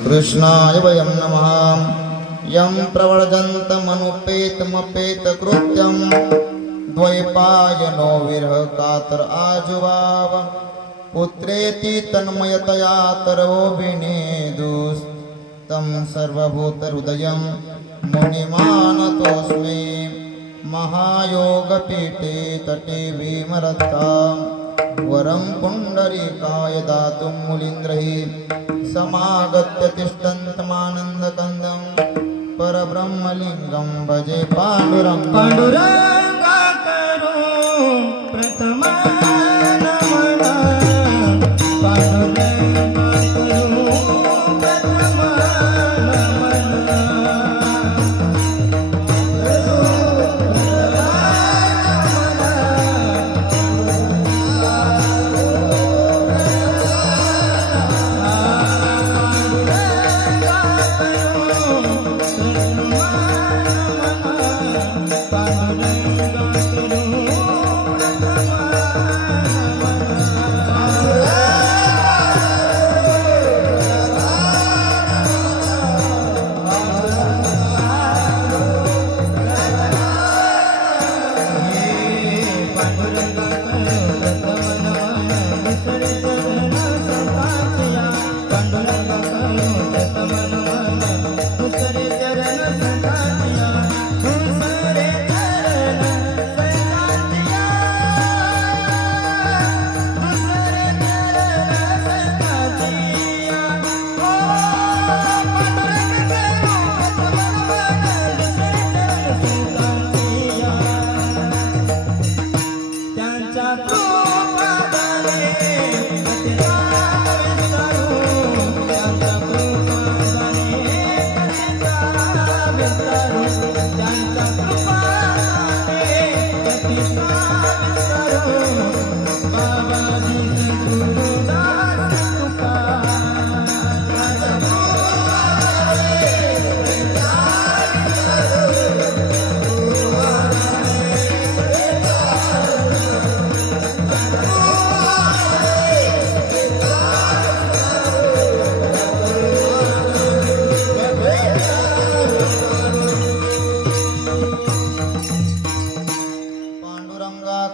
श्रीकृष्णाय वयं नमः। यं प्रव्रजन्तमनुपेतमपेतकृत्यं द्वैपायनो विरह कातर आजुवाव। पुत्रेति तन्मयतया तरवोऽभिनेदुस् तं सर्वभूतहृदयं मुनिमानतोऽस्मि। महायोगपीठे तटे भीमरथां वरं पुण्डरीकाय दातुं मुलीन्द्रैः समागत्य तिष्ठन्तमानन्दकन्दं परब्रह्मलिङ्गं भजे पाण्डुरङ्गं। पांडुरंगा करो प्रथमा नमन, पांडुरंगा करो प्रथमा नमन।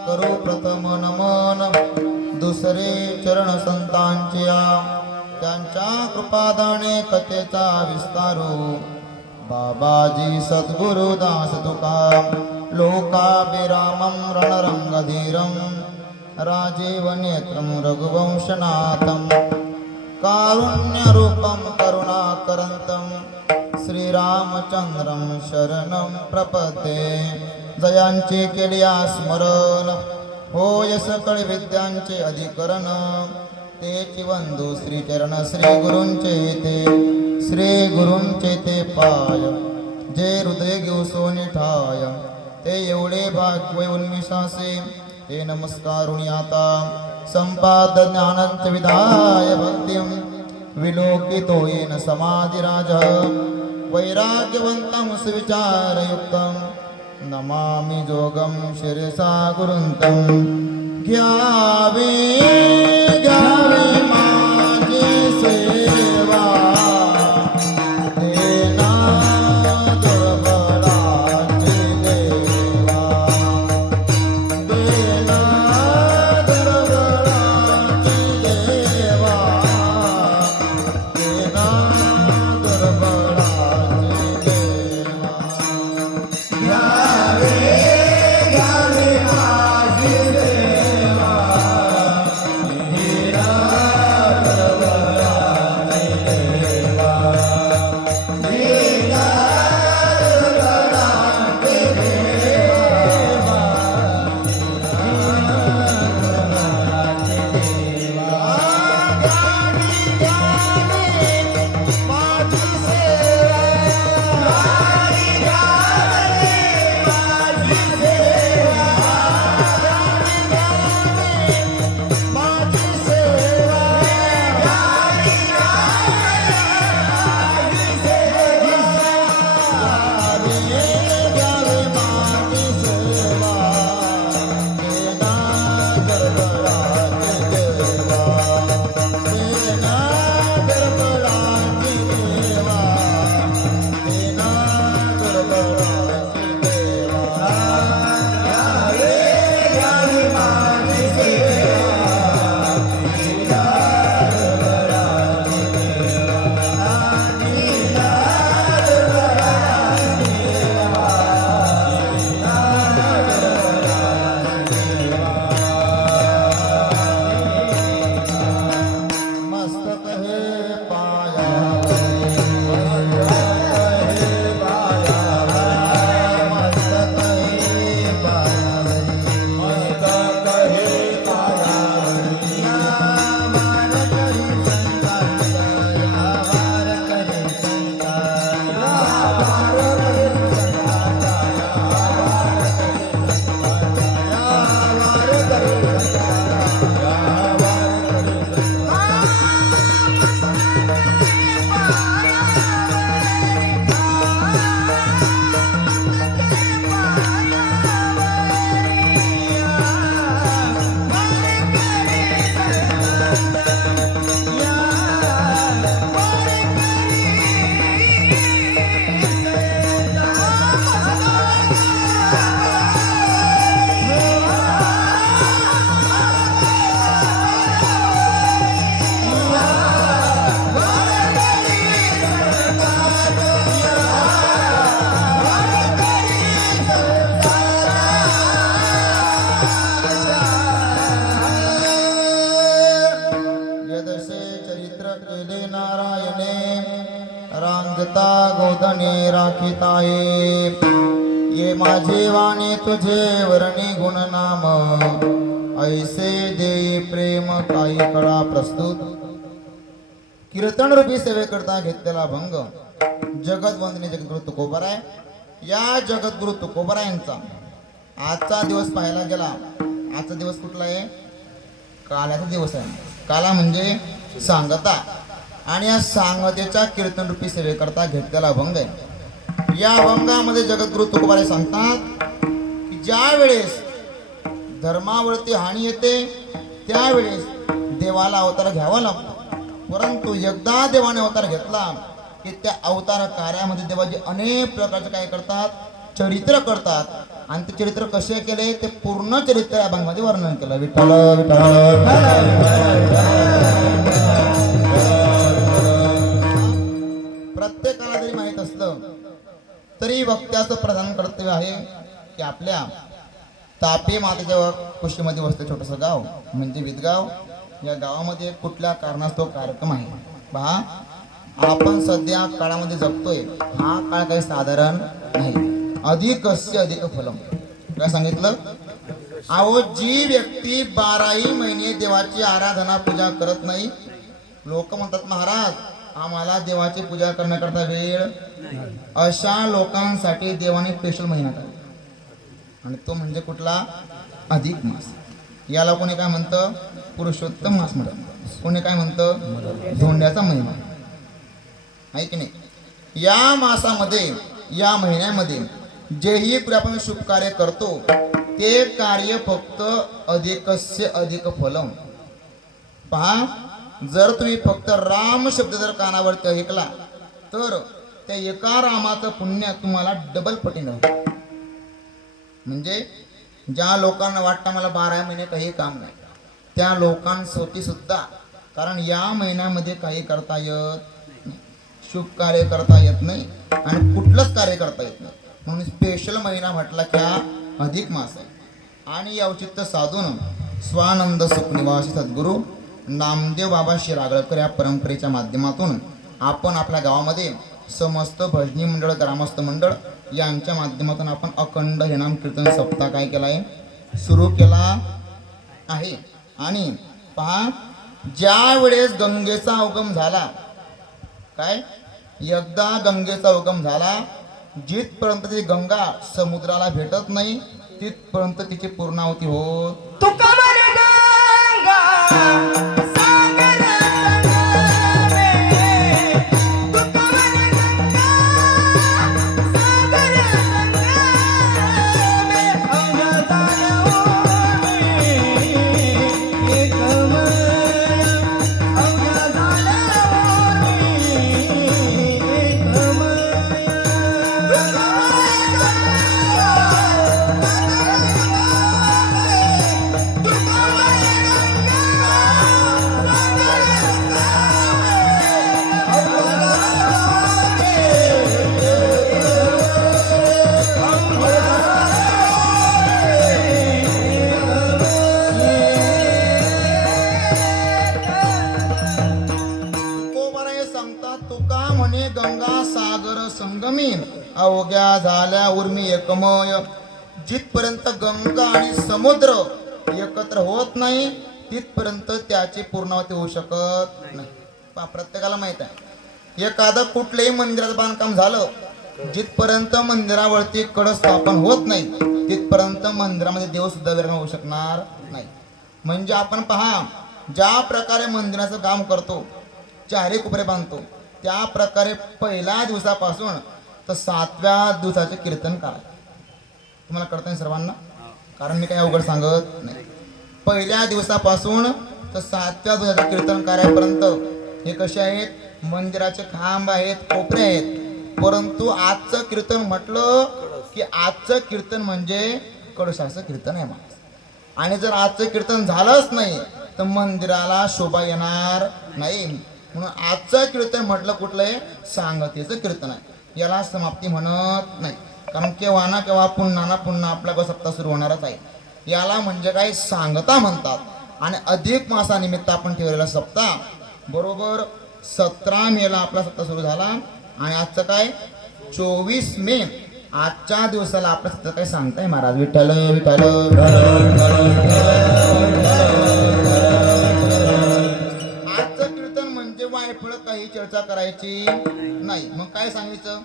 करो प्रथम नमन दुसरे चरण संतांच्या, त्यांच्या कृपादाने कथेचा विस्तारो। बाबाजी सद्गुरु दास तुका लोकाभिरामं रणरंगधीरं राजीव नेत्रं रघुवंशनाथं कारुण्यरूपं करुणाकरन्तं श्रीरामचंद्रं शरणं प्रपद्ये। जयांचे केल्या स्मरण होय सकळ विद्यांचे अधिकरण, तेची वंदू श्रीचरण श्री गुरूंचे ते, श्री गुरूंचे ते पाय जे हृदय घेऊ सोनी ठाय। ते एवढे भाग्य उन्मिषासे ते नमस्कारुणी आता, संपाद ज्ञानंच विधाय भक्तिं विलोकितो येन समाधिराज। वैराग्यवन्तं सुविचारयुक्तं नमामि जोगं शिरसा गुरुन्तं। घ्यावे घ्यावे माझी सेवा देना दुर्बलाची देवा, देना दुर्बलाची देवा, देना दुर्बलाची देवा। घ्यावे माझी सेवा, राज्यता गोधने राखीत आहे. ये माझे वाणी तुझे वर्णी गुण नाम, ऐसे देई प्रेम काही कळा प्रस्तुत. कीर्तन रूपी सेवेकरता घेतलेला भंग जगतवंदनी जगद्गुरु तुकोबाराय. या जगद्गुरु तुकोबारायांचा आजचा दिवस पाहायला गेला. आजचा दिवस कुठला आहे? काल्याचा दिवस आहे. काला म्हणजे सांगता, आणि या सांगतेच्या कीर्तन रूपी सेवेकरता घेतलेला भंग आहे. या भंगामध्ये जगद्गुरु तुकोबाराय सांगतात की ज्या वेळेस धर्मावरती हानी येते त्यावेळेस देवाला अवतार घ्यावा लागतो. परंतु एकदा देवाने अवतार घेतला की त्या अवतार कार्यामध्ये देवाचे अनेक प्रकारचे काय करतात? चरित्र करतात. आणि ते चरित्र कसे केले ते पूर्ण चरित्र या भागामध्ये वर्णन केलं. विठ्ठल प्रत्येकाला जरी माहित असलं तरी वक्त्याचं प्रधान कर्तव्य आहे की आपल्या तापी मातेच्या कुशीमध्ये वसतं छोटंसं गाव म्हणजे विदगाव. या गावामध्ये कुठल्या कारणास्तव कार्यक्रम आहे. पहा, आपण सध्या काळामध्ये जगतोय. हा काळ काही साधारण नाही. अधिकस्य अधिक फलम. काय सांगितलं? अहो, जी व्यक्ती 12ही महिने देवाची आराधना पूजा करत नाही, लोक म्हणतात महाराज आम्हाला देवाची पूजा करण्याकरता वेळ, अशा लोकांसाठी देवाने स्पेशल महिना काढला. आणि तो म्हणजे कुठला? अधिक मास. याला कोणी काय म्हणतं? पुरुषोत्तम मास म्हणतात. कोणी काय म्हणतं? धोंड्याचा महिना आहे की नाही. या मासामध्ये, या महिन्यामध्ये जेही आपण शुभ कार्य करतो ते कार्य फक्त अधिकस्य अधिक फलम. पहा, जर तुम्ही फक्त राम शब्द जर कानावरती ऐकला तर त्या एका रामाचं पुण्य तुम्हाला डबल पटीने होतं. म्हणजे ज्या लोकांना वाटतं मला 12 महिने काही काम नाही, त्या लोकांसाठी सुद्धा, कारण या महिन्यामध्ये काही करता येत नाही, शुभ कार्य करता येत नाही आणि कुठलंच कार्य करता येत नाही. म्हणून स्पेशल महिना म्हटला की हा अधिक मास आहे. आणि या औचित्य साधून स्वानंद सुखनिवासी सद्गुरू नामदेव बाबा शिरागळकर या परंपरेच्या माध्यमातून आपण आपल्या गावामध्ये समस्त भजनी मंडळ, ग्रामस्थ मंडळ यांच्या माध्यमातून आपण अखंड हे नाम कीर्तन सप्ताह काय केला आहे? सुरू केला आहे. आणि पहा, ज्या वेळेस गंगेचा उगम झाला, काय एकदा गंगेचा उगम झाला, जिथपर्यंत ती गंगा समुद्राला भेटत नाही तिथपर्यंत तिची पूर्णाहुती होत. तुका म्हणे गंगा सागर संगमे, तुका म्हणे गंगा सागर संगमे, अवघ्या झाल्यावर एकमय, अवघ्या झाल्यावर एकमय. गंगा सागर संगमी, अवघ्या झाल्या उर्मी एकमय. जिथपर्यंत गंगा आणि समुद्र एकत्र होत नाही तिथपर्यंत त्याची पूर्णावती होऊ शकत नाही. प्रत्येकाला माहित आहे, एखादं कुठलंही मंदिराचं बांधकाम झालं, जिथपर्यंत मंदिरावरती कळस स्थापन होत नाही तिथपर्यंत मंदिरामध्ये देव सुद्धा विराजमान होऊ शकणार नाही. म्हणजे आपण पहा, ज्या प्रकारे मंदिराचं काम करतो, चारी कोपरे बांधतो, त्या प्रकारे पहिल्या दिवसापासून तर 7व्या दिवसाचे कीर्तन करा. तुम्हाला कळतं ना सर्वांना? कारण मी काही अवघड सांगत नाही. पहिल्या दिवसापासून तर 7व्या दिवसाचे कीर्तन कार्यापर्यंत हे कसे आहेत? मंदिराचे खांब आहेत, कोपरे आहेत. परंतु आजचं कीर्तन म्हटलं की आजचं कीर्तन म्हणजे कळसाचं कीर्तन आहे माझं. आणि जर आजचं कीर्तन झालंच नाही तर मंदिराला शोभा येणार नाही. म्हणून आजचं कीर्तन म्हटलं कुठलं आहे? सांगतेचं कीर्तन आहे. याला समाप्ती म्हणत नाही, कारण केव्हा ना केव्हा पुन्हा ना पुन्हा आपला सप्ताह सुरू होणारच आहे. याला म्हणजे काय? सांगता म्हणतात. आणि अधिक मासानिमित्त आपण ठेवलेला सप्ताह बरोबर 17 मेला आपला सप्ताह सुरू झाला. आणि आजचं काय 24 मे. आजच्या दिवसाला आपलं सध्या काय सांगताय महाराज? विठ्ठल विठ्ठल. आजचं कीर्तन म्हणजे वायफळ काही चर्चा करायची नाही. मग काय सांगायचं?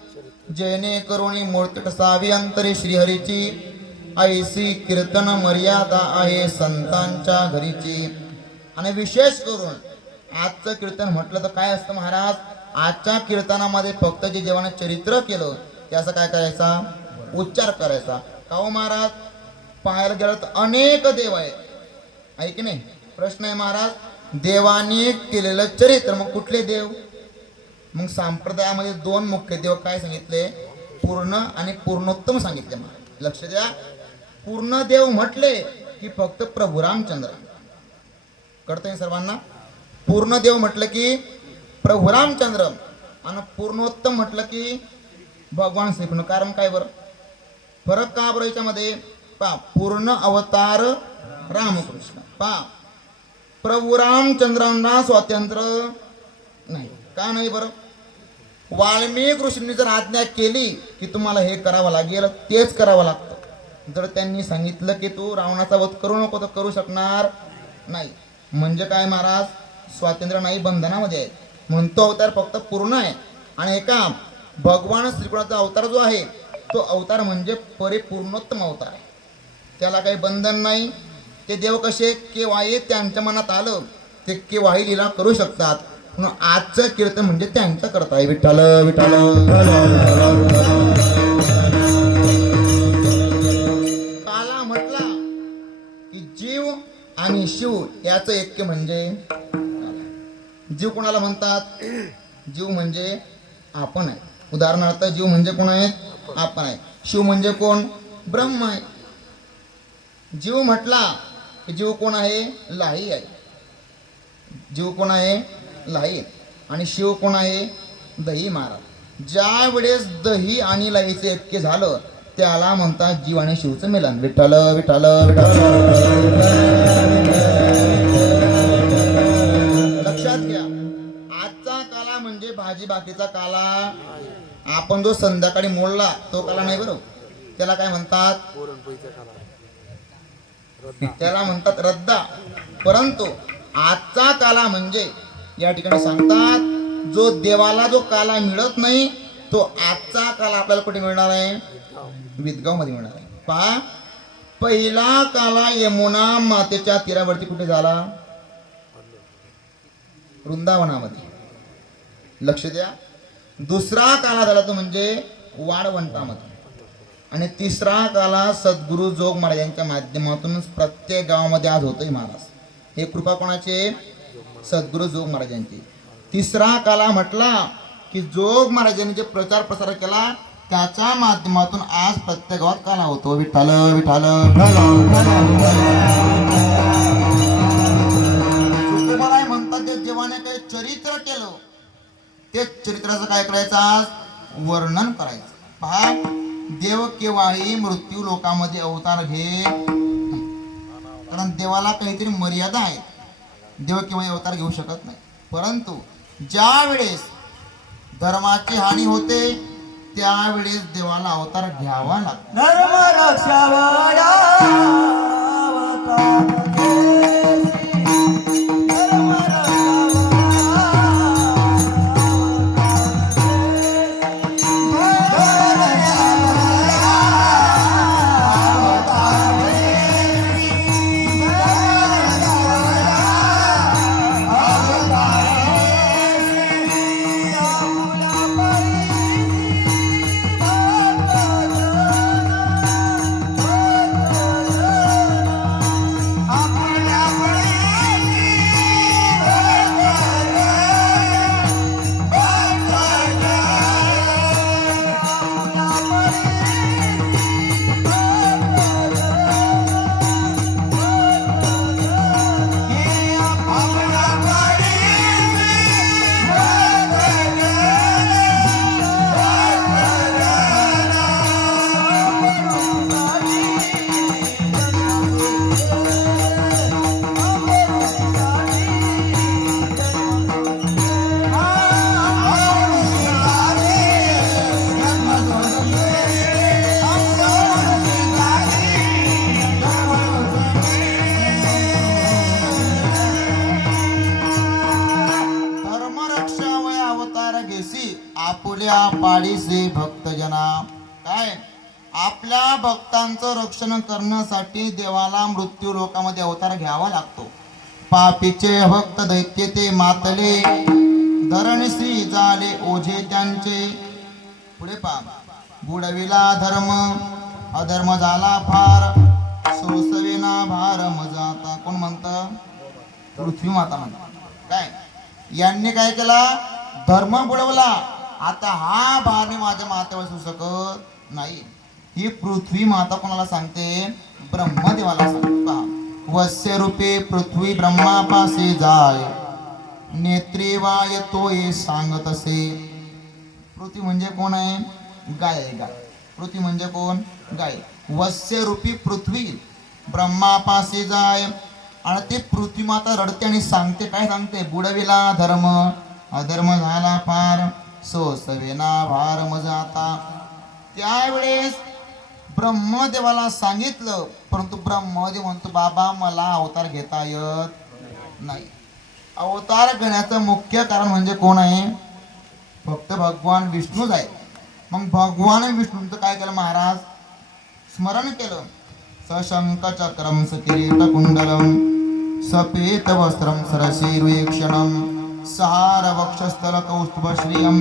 जेणेकरून मूर्ती ठसावी अंतरे श्रीहरीची, ऐसी कीर्तन मर्यादा आहे संतांच्या घरीची. आणि विशेष करून आजचं कीर्तन म्हटलं तर काय असतं महाराज? आजच्या कीर्तनामध्ये फक्त जे देवाने चरित्र केलं त्याचा काय करायचा? उच्चार करायचा. का हो महाराज? पाहायला गेलं तर अनेक देव आहेत, आहे की नाही? प्रश्न आहे महाराज, देवाने केलेलं चरित्र मग कुठले देव? मग संप्रदायामध्ये 2 मुख्य देव काय सांगितले? पूर्ण आणि पूर्णोत्तम सांगितले महाराज. लक्ष द्या, पूर्ण देव म्हटले की फक्त प्रभू रामचंद्र. कळतंय सर्वांना? पूर्ण देव म्हटलं की प्रभू रामचंद्र आणि पूर्णोत्तम म्हटलं की भगवान श्रीकृष्ण. कारण काय बरं? फरक का बरं याच्यामध्ये? पा पूर्ण अवतार रामकृष्ण. पा प्रभू रामचंद्रांना स्वातंत्र्य नाही. का नाही बरं? वाल्मिक ऋषींनी जर आज्ञा केली की तुम्हाला हे करावं लागेल, तेच करावं लागतं. जर त्यांनी सांगितलं की तू रावणाचा वध करू नको तर करू शकणार नाही. म्हणजे काय महाराज? स्वातंत्र्य नाही, बंधनामध्ये आहे. म्हणून तो अवतार फक्त पूर्ण आहे. आणि एका भगवान श्रीकृष्णाचा अवतार जो आहे तो अवतार म्हणजे परिपूर्णोत्तम अवतार आहे. त्याला काही बंधन नाही. ते देव कसे केव्हाही त्यांच्या मनात आलं ते केव्हाही लीला करू शकतात. म्हणून आजचं कीर्तन म्हणजे त्यांचं करता आहे. विठ्ठल विठ्ठल. काला म्हटला की जीव आणि शिव याचं ऐक्य म्हणजे जीव कोणाला म्हणतात? जीव म्हणजे आपण आहे. उदाहरणार्थ जीव म्हणजे कोण आहे? आपण आहे. शिव म्हणजे कोण? ब्रह्म आहे. जीव म्हटला की जीव कोण आहे? लाही आहे. जीव कोण आहे? लाही. आणि शिव कोण आहे? दही महाराज. ज्या वेळेस दही आणि लाहीचे ऐक्य झालं त्याला म्हणतात जीव आणि शिवचं मिलन. विठ्ठल विठ्ठल विठ्ठल. लक्षात घ्या, आजचा काला म्हणजे भाजी बाकीचा काला. आपण जो संध्याकाळी मोडला तो काला नाही बरोबर. त्याला काय म्हणतात? त्याला म्हणतात रद्दा. परंतु आजचा काला म्हणजे या ठिकाणी सांगतात जो देवाला जो काला मिळत नाही तो आजचा काला आपल्याला कुठे मिळणार आहे? विदगाव मध्ये मिळणार आहे. पहा, पहिला काला यमुना मातेच्या तीरावरती कुठे झाला? वृंदावनामध्ये. लक्ष द्या. दुसरा काला झाला तो म्हणजे वाळवंटामध्ये. आणि तिसरा काला सद्गुरु जोग महाराज यांच्या माध्यमातून प्रत्येक गावामध्ये आज होतोय महाराज. हे कृपा कोणाचे? सद्गुरु जोग महाराजांची. तिसरा काला म्हटला की जोग महाराजांनी जे प्रचार प्रसार केला त्याच्या माध्यमातून आज प्रत्येक गावात काला होतो. विठ्ठल विठ्ठल. तुकोबाराय म्हणतात जे देवाने काही चरित्र केलं ते चरित्राचं काय करायचं? आज वर्णन करायचं. पहा, देव केव्हाही मृत्यू लोकामध्ये अवतार घे, कारण देवाला काहीतरी मर्यादा आहे. देव केव्हाही अवतार घेऊ शकत नाही. परंतु ज्या वेळेस धर्माची हानी होते त्यावेळेस देवाला अवतार घ्यावा लागतो. धर्म रक्षावया अवतार आपुल्या पाडीसे भक्तजना. काय आपल्या भक्तांचं रक्षण करण्यासाठी देवाला मृत्यू लोकामध्ये अवतार घ्यावा लागतो. पापीचे भक्त दैत्य ते मातले, धरणश्री झाले ओझे त्यांचे. पुढे पा बुडविला धर्म, अधर्म झाला फार, सोसवेना भार मजाता. कोण म्हणतं? पृथ्वी माता म्हणतात. काय यांनी काय केला? धर्म बुडवला. आता हा भार मी माझ्या मातेवर असू शकत नाही. ही पृथ्वी माता कोणाला सांगते? ब्रह्मदेवाला सांगते. पहा, वस्य रूपे पृथ्वी ब्रह्मापाशी जाय, नेत्री वाय तो ये सांगत असे. पृथ्वी म्हणजे कोण आहे? गाय आहे. गाय. पृथ्वी म्हणजे कोण? गाय. वस्य रूपी पृथ्वी ब्रह्मापाशी जाय, आणि ती पृथ्वी माता रडते आणि सांगते. काय सांगते? बुडविला धर्म, अधर्म झाला फार, सोसवेना भार मज आता. त्यावेळेस ब्रह्मदेवाला सांगितलं, परंतु ब्रह्मदेव म्हणतो बाबा मला अवतार घेता येत नाही. अवतार घेण्याचं मुख्य कारण म्हणजे कोण आहे? फक्त भगवान विष्णूच आहे. मग भगवान विष्णूंचं काय केलं महाराज? स्मरण केलं. सशंक चक्रम सकिरीट कुंडलम, सपेत वस्त्रम सरसीरुक्षणम, सहार वक्षस्थल कौस्तुभ श्रियम,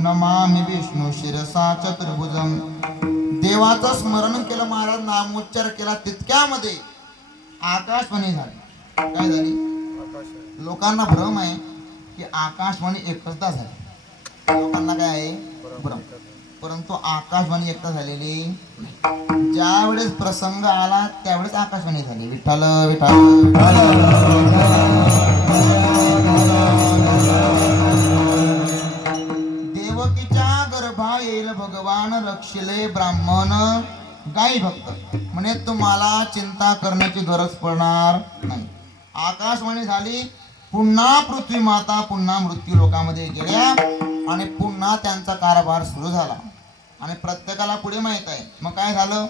नमामि विष्णू शिरसा चतुर्भुजम. देवाचं स्मरण केलं महाराज, नामोच्चार केला, तितक्यामध्ये आकाशवाणी झाली. काय झाली? लोकांना भ्रम आहे की आकाशवाणी एकचदा झाली. लोकांना काय आहे? भ्रम. परंतु आकाशवाणी एकदा झालेली नाही. ज्या वेळेस प्रसंग आला त्यावेळेस आकाशवाणी झाली. विठ्ठल विठ्ठल. देवकीच्या गर्भा येईल भगवान, रक्षिले ब्राह्मण गाई भक्त. म्हणे तुम्हाला चिंता करण्याची गरज पडणार नाही. आकाशवाणी झाली. पुन्हा पृथ्वी माता पुन्हा मृत्यू लोकामध्ये गेल्या आणि पुन्हा त्यांचा कारभार सुरू झाला. आणि प्रत्येकाला पुढे माहित आहे मग काय झालं?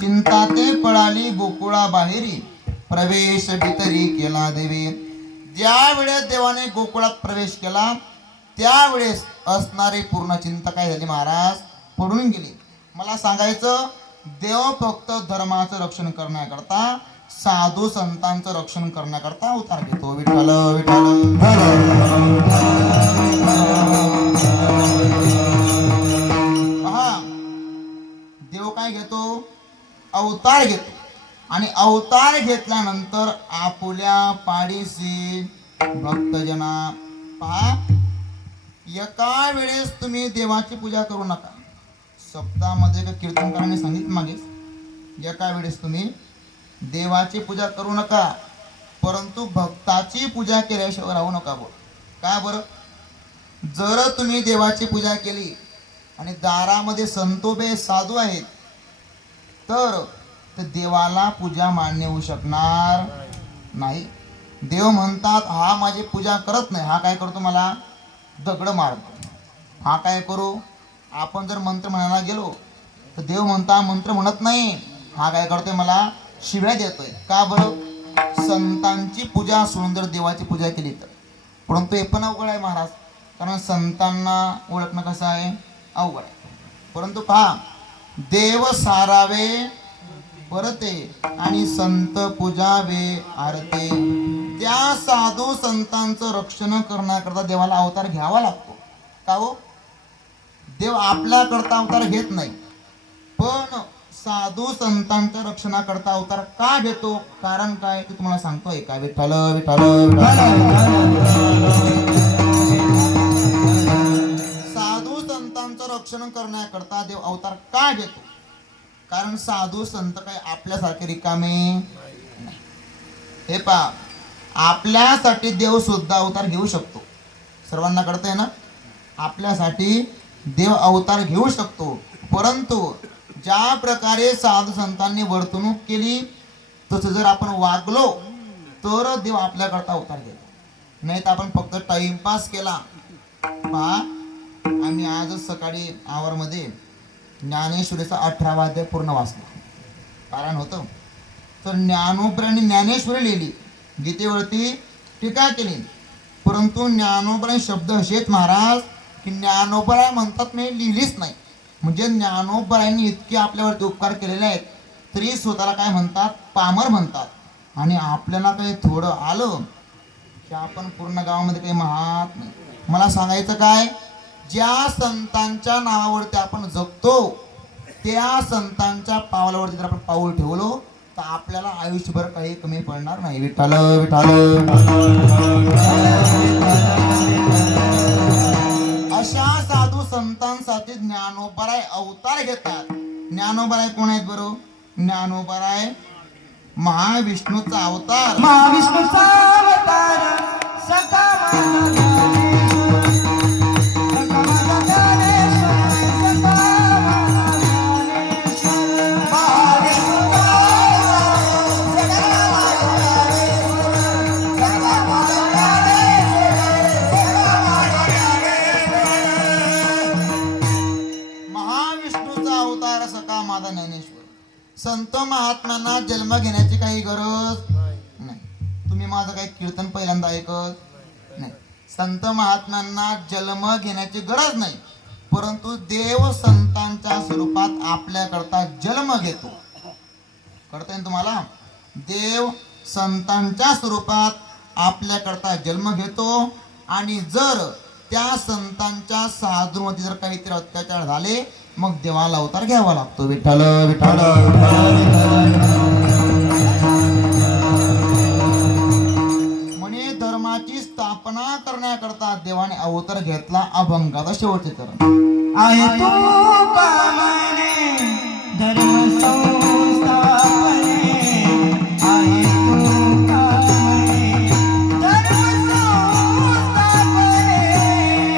चिंता ते पळाली गोकुळा बाहेरी, प्रवेश भीतरी केला देवी. ज्या वेळेस देवाने गोकुळात प्रवेश केला त्यावेळेस असणारी पूर्ण चिंता काय झाली महाराज? पडून गेली. मला सांगायचं, देव फक्त धर्माचं रक्षण करण्याकरता, साधू संतांचं रक्षण करण्याकरता अवतार घेतो. विठ्ठल विठ्ठल. पहा, देव काय घेतो? अवतार घेतो. आणि अवतार घेतल्यानंतर आपुल्या पाडीसी भक्तजना. पहा, एका वेळेस तुम्ही देवाची पूजा करू नका. सप्ताहामध्ये कीर्तनकारांनी सांगितलं मागे, एका वेळेस तुम्ही देवाची पूजा करू नका, परंतु भक्ताची पूजा केल्याशिवाय राहू नका. बोल काय बरं? जर तुम्ही देवाची पूजा केली आणि दारामध्ये संतोबे साधू आहेत तर देवाला पूजा मान्य होऊ शकणार नाही. देव म्हणतात हा माझी पूजा करत नाही, हा काय करतो? मला दगड मारतो. हा काय करू? आपण जर मंत्र म्हणायला गेलो तर देव म्हणता मंत्र म्हणत नाही, हा काय करतोय? मला शिव्या देतोय. का बरं? संतांची पूजा सोडून जर देवाची पूजा केली तर. परंतु हे पण अवघड आहे महाराज, कारण संतांना ओळखणं कसं आहे? अवघड आहे. परंतु पहा, देव सारावे परते आणि संत पूजावे आरते. त्या साधू संतांचं रक्षण करण्याकरता देवाला अवतार घ्यावा लागतो. का हो? देव आपल्याकरता अवतार घेत नाही, पण साधू संतांच्या रक्षणाकरता अवतार का घेतो? कारण काय ते तुम्हाला सांगतोय. का? विठ्ठल विठ्ठल. साधू संतांचं रक्षण करण्याकरता देव अवतार का घेतो? कारण साधू संत काय आपल्यासारखे रिकामे नाही. हे पहा, आपल्यासाठी देव सुद्धा अवतार घेऊ शकतो. सर्वांना कळतंय ना? आपल्यासाठी देव अवतार घेऊ शकतो. परंतु ज्या प्रकारे साधू संतांनी वर्तणूक केली तसं जर आपण वागलो तर देव आपल्याकरता अवतार घेतो. नाही तर आपण फक्त टाइमपास केला. पहा, आम्ही आजच सकाळी आवरमध्ये ज्ञानेश्वरीचा 18वा अध्याय पूर्ण वाचला. कारण होतं तर ज्ञानोबरांनी ज्ञानेश्वरी लिहिली, गीतेवरती टीका केली, परंतु ज्ञानोबरांचे शब्द असे महाराज की ज्ञानोबराय म्हणतात मी लिहिलीच नाही. म्हणजे ज्ञानोबरायांनी इतके आपल्यावरती उपकार केलेले आहेत तरी स्वतःला काय म्हणतात, पामर म्हणतात. आणि आपल्याला काही थोडं आलं की आपण पूर्ण गावामध्ये काही महात नाही. मला सांगायचं काय, ज्या संतांच्या नावावरती आपण जगतो त्या संतांच्या पावलावरती जर आपण पाऊल ठेवलो तर आपल्याला आयुष्यभर काही कमी पडणार नाही. विठ्ठल विठ्ठल. अशा साधू संतांसाठी ज्ञानोबराय अवतार घेतात. ज्ञानोबराय कोण आहेत बरोबर? ज्ञानोबराय महाविष्णूचा अवतार. महाविष्णूचा अवतार सखा माझा ज्ञानेश्वर, सखा माझा ज्ञानेश्वर, सखा माझा ज्ञानेश्वर. महाविष्णूचा अवतार सखा माझा ज्ञानेश्वर, सखा माझा ज्ञानेश्वर, सखा माझा ज्ञानेश्वर. महाविष्णूचा अवतार सखा माझा ज्ञानेश्वर. संत महात्म्यांना जन्म घेण्याची काही गरज नाही. तुम्ही माझं काही कीर्तन पहिल्यांदा ऐकत नाही. संत महात्म्यांना जन्म घेण्याची गरज नाही, परंतु देव संतांच्या स्वरूपात आपल्याकरता जन्म घेतो. कळतंय ना तुम्हाला? देव संतांच्या स्वरूपात आपल्याकरता जन्म घेतो आणि जर त्या संतांच्या साधूमध्ये जर काहीतरी अत्याचार झाले मग देवाला अवतार घ्यावा लागतो. विठ्ठल विठ्ठल. म्हणे धर्माची स्थापना करण्याकरता देवाने अवतार घेतला अभंगाचा शेवटचे चरण. आहे तू कामने धर्म संस्थापने, आहे तू कामने धर्म संस्थापने,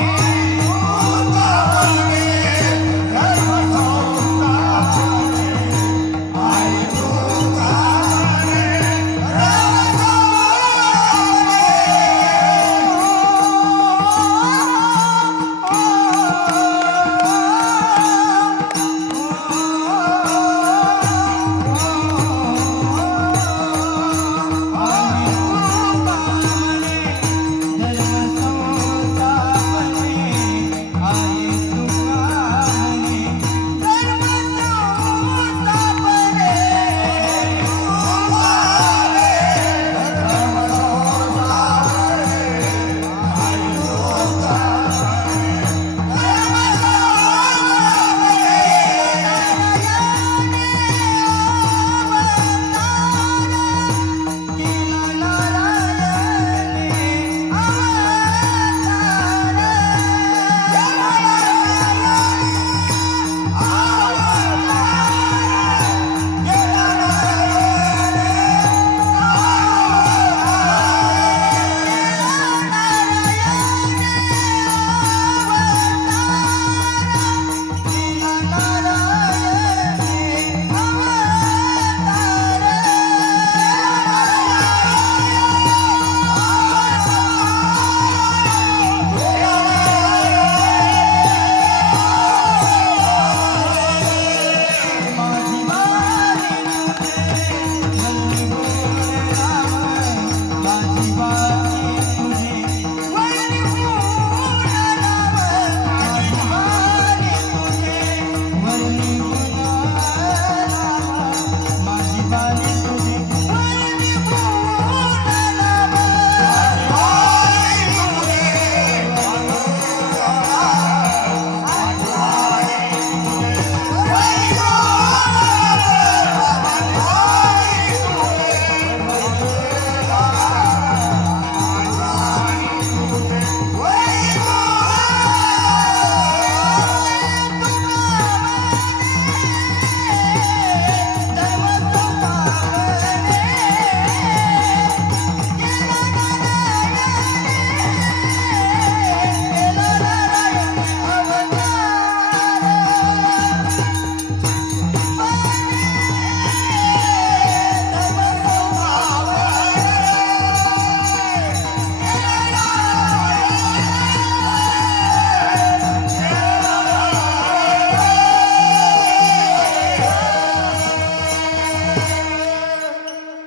तू कामने धर्म संस्थापने,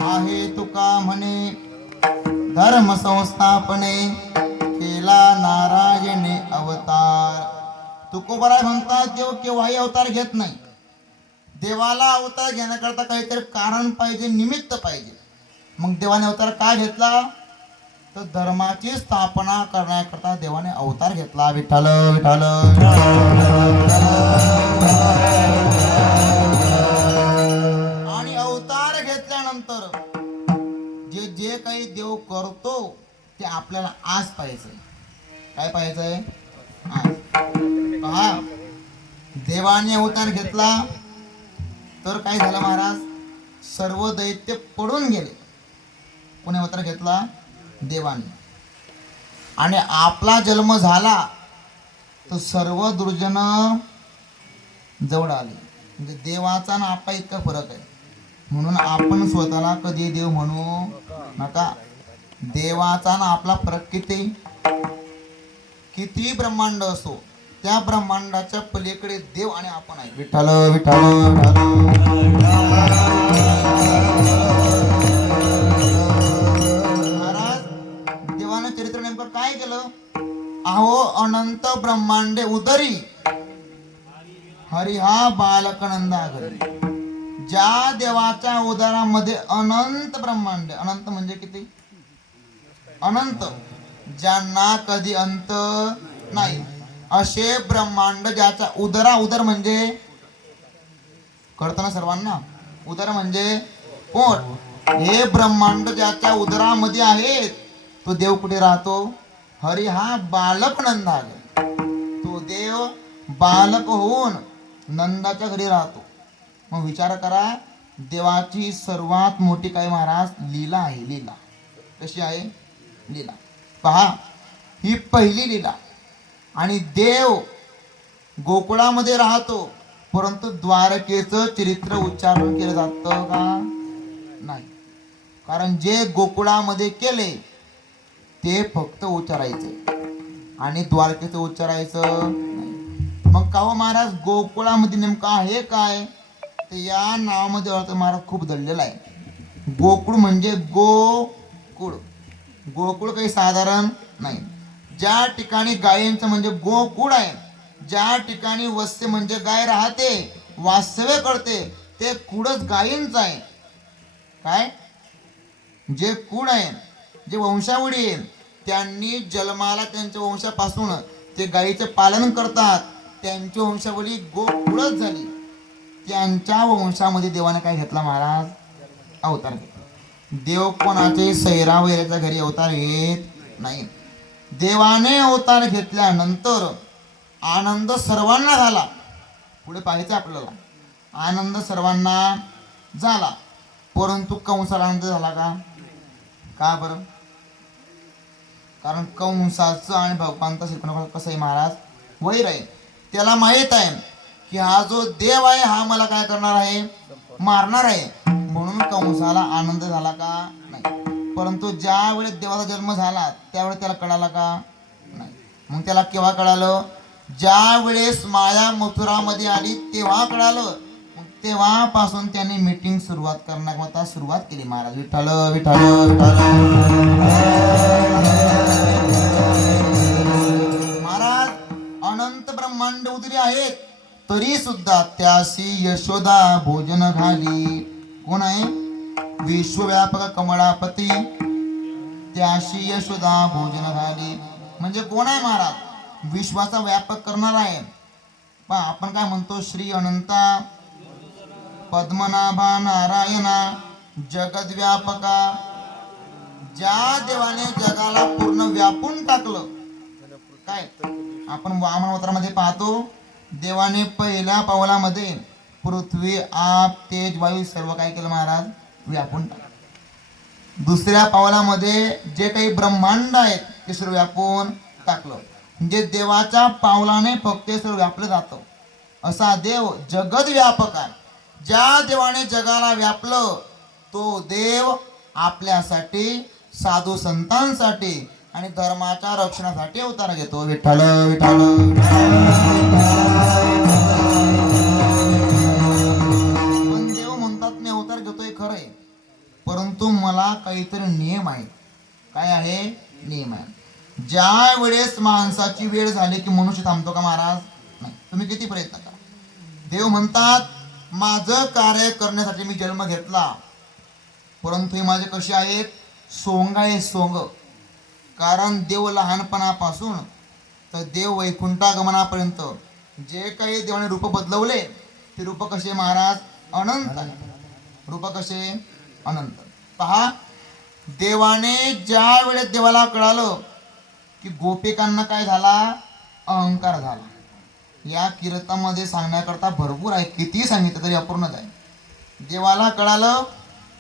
आहे तू कामने धर्म धर्म संस्थापने केला नारायणे अवतार. तुकोबाराय म्हणतात देव केव्हाही अवतार घेत नाही. देवाला अवतार घेण्याकरता काहीतरी कारण पाहिजे, निमित्त पाहिजे. मग देवाने अवतार का घेतला? तर धर्माची स्थापना करण्याकरता देवाने अवतार घेतला. विठ्ठल विठ्ठल. आणि अवतार घेतल्यानंतर जे जे काही देव करतो ते आपल्याला आज पाहायचंय. काय पाहायचंय? आज. पहा, देवाने अवतार घेतला तर काय झालं महाराज? सर्व दैत्य पडून गेले. कोणी अवतार घेतला? देवाने. आणि आपला जन्म झाला तर सर्व दुर्जन जवळ आले. म्हणजे देवाचा ना आपला इतका फरक आहे. म्हणून आपण स्वतःला कधी देव म्हणू नका. देवाचा ना आपला फरक किती? किती ब्रह्मांड असो, त्या ब्रह्मांडाच्या पलीकडे देव आणि आपण आहे. विठ्ठल विठ्ठल महाराज, देवानं चरित्र नेमकं काय केलं? अहो अनंत ब्रह्मांडे उदरी हरी हा बालक नंदा घरी. ज्या देवाच्या उदरामध्ये अनंत ब्रह्मांड, अनंत म्हणजे किती? अनंत, ज्यांना कधी अंत नाही, असे ब्रह्मांड ज्याच्या उदर म्हणजे कळतं ना सर्वांना? उदर म्हणजे पोट. हे ब्रह्मांड ज्याच्या उदरामध्ये आहेत तो देव कुठे राहतो? हरी हा बालक नंदा घरी. तो देव बालक होऊन नंदाच्या घरी राहतो. मग विचार करा, देवाची सर्वात मोठी काय महाराज? लीला आहे. लीला कशी आहे? लीला पहा, ही पहिली लीला. आणि देव गोकुळामध्ये राहतो, परंतु द्वारकेचं चरित्र उच्चारण केलं जातं का? नाही. कारण जे गोकुळामध्ये केले ते फक्त उच्चारायचं आणि द्वारकेचं उच्चारायचं नाही. मग का हो महाराज, गोकुळामध्ये नेमकं आहे काय? तर या नावामध्ये अर्थ महाराज खूप दडलेला आहे. गोकुळ म्हणजे गोकुळ. गोकुळ काही साधारण नाही. ज्या ठिकाणी गायींचं म्हणजे गोकुळ आहे, ज्या ठिकाणी वत्स म्हणजे गाय राहते, वास्तव्य करते, ते कुळच गायींचं आहे. काय? जे कुळ आहे, जे वंशावळी आहे, त्यांनी जन्माला त्यांच्या वंशापासून ते गायीचे पालन करतात, त्यांची वंशावळी गोकुळच झाली. त्यांच्या वंशामध्ये देवाने काय घेतला महाराज? अवतार घेतला. देव कोणाचे सैरा वैराच्या घरी अवतार घेत नाही. देवाने अवतार घेतल्यानंतर आनंद सर्वांना झाला. पुढे पाहायचं आपल्याला. आनंद सर्वांना झाला, परंतु कंसाला आनंद झाला का? का बरं? कारण कंसाचं आणि भगवंत श्रीकृष्ण कसं आहे महाराज? वैर आहे. त्याला माहित आहे की हा जो देव आहे हा मला काय करणार आहे? मारणार आहे. म्हणून कंसाला आनंद झाला का? नाही. परंतु ज्या वेळेस देवाचा जन्म झाला त्यावेळेस त्याला कळाला का? नाही. मग त्याला केव्हा कळालं? ज्या वेळेस माया मथुरामध्ये आली तेव्हा कळालं. मग तेव्हापासून त्याने मीटिंग सुरुवात करण्याकरता सुरुवात केली महाराज. विठ्ठल विठ्ठल विठ्ठल. महाराज अनंत ब्रह्मांड उदरी आहेत, तरी सुद्धा त्यासी यशोदा भोजन घाली. कोण आहे? विश्वव्यापक कमळापती, त्याशी यशोदा भोजन घाली. म्हणजे कोण आहे महाराज? विश्वाचा व्यापक करणार आहे. पहा, आपण काय म्हणतो? श्री अनंता पद्मनाभा नारायणा जगद्व्यापका. ज्या देवाने जगाला पूर्ण व्यापून टाकलं. काय आपण वामन अवतारामध्ये पाहतो, देवाने पहिल्या पावलामध्ये पृथ्वी, आप, तेज, वायू सर्व काय केलं महाराज? व्यापून टाकलं. दुसऱ्या पावलामध्ये जे काही ब्रह्मांड आहेत ते सर्व व्यापून टाकलं. म्हणजे देवाच्या पावलाने फक्त सर्व व्यापलं जातं. असा देव जगद व्यापक आहे. ज्या देवाने जगाला व्यापलं तो देव आपल्यासाठी, साधू संतांसाठी आणि धर्माच्या रक्षणासाठी अवतार घेतो. विठ्ठल विठ्ठल. पण देव म्हणतात मी अवतार घेतोय खरंय, परंतु मला काहीतरी नियम आहे. काय आहे? नियम आहे. ज्या वेळेस माणसाची वेळ झाली की मनुष्य थांबतो का महाराज? नाही. तुम्ही किती प्रयत्न करा. देव म्हणतात माझं कार्य करण्यासाठी मी जन्म घेतला, परंतु हे माझे कसे आहेत, सोंग आहे सोंग. कारण देव लहानपणापासून तर देव वैकुंठागमनापर्यंत जे काही देवाने रूप बदलवले ते रूप कसे महाराज, अनंत आहे. रूप कसे, अनंत. पहा, देवाने ज्या वेळेस देवाला कळालं की गोपिकांना काय झाला, अहंकार झाला. या कीर्तनामध्ये सांगण्याकरता भरपूर आहे, कितीही सांगितलं तरी अपूर्णच आहे. देवाला कळालं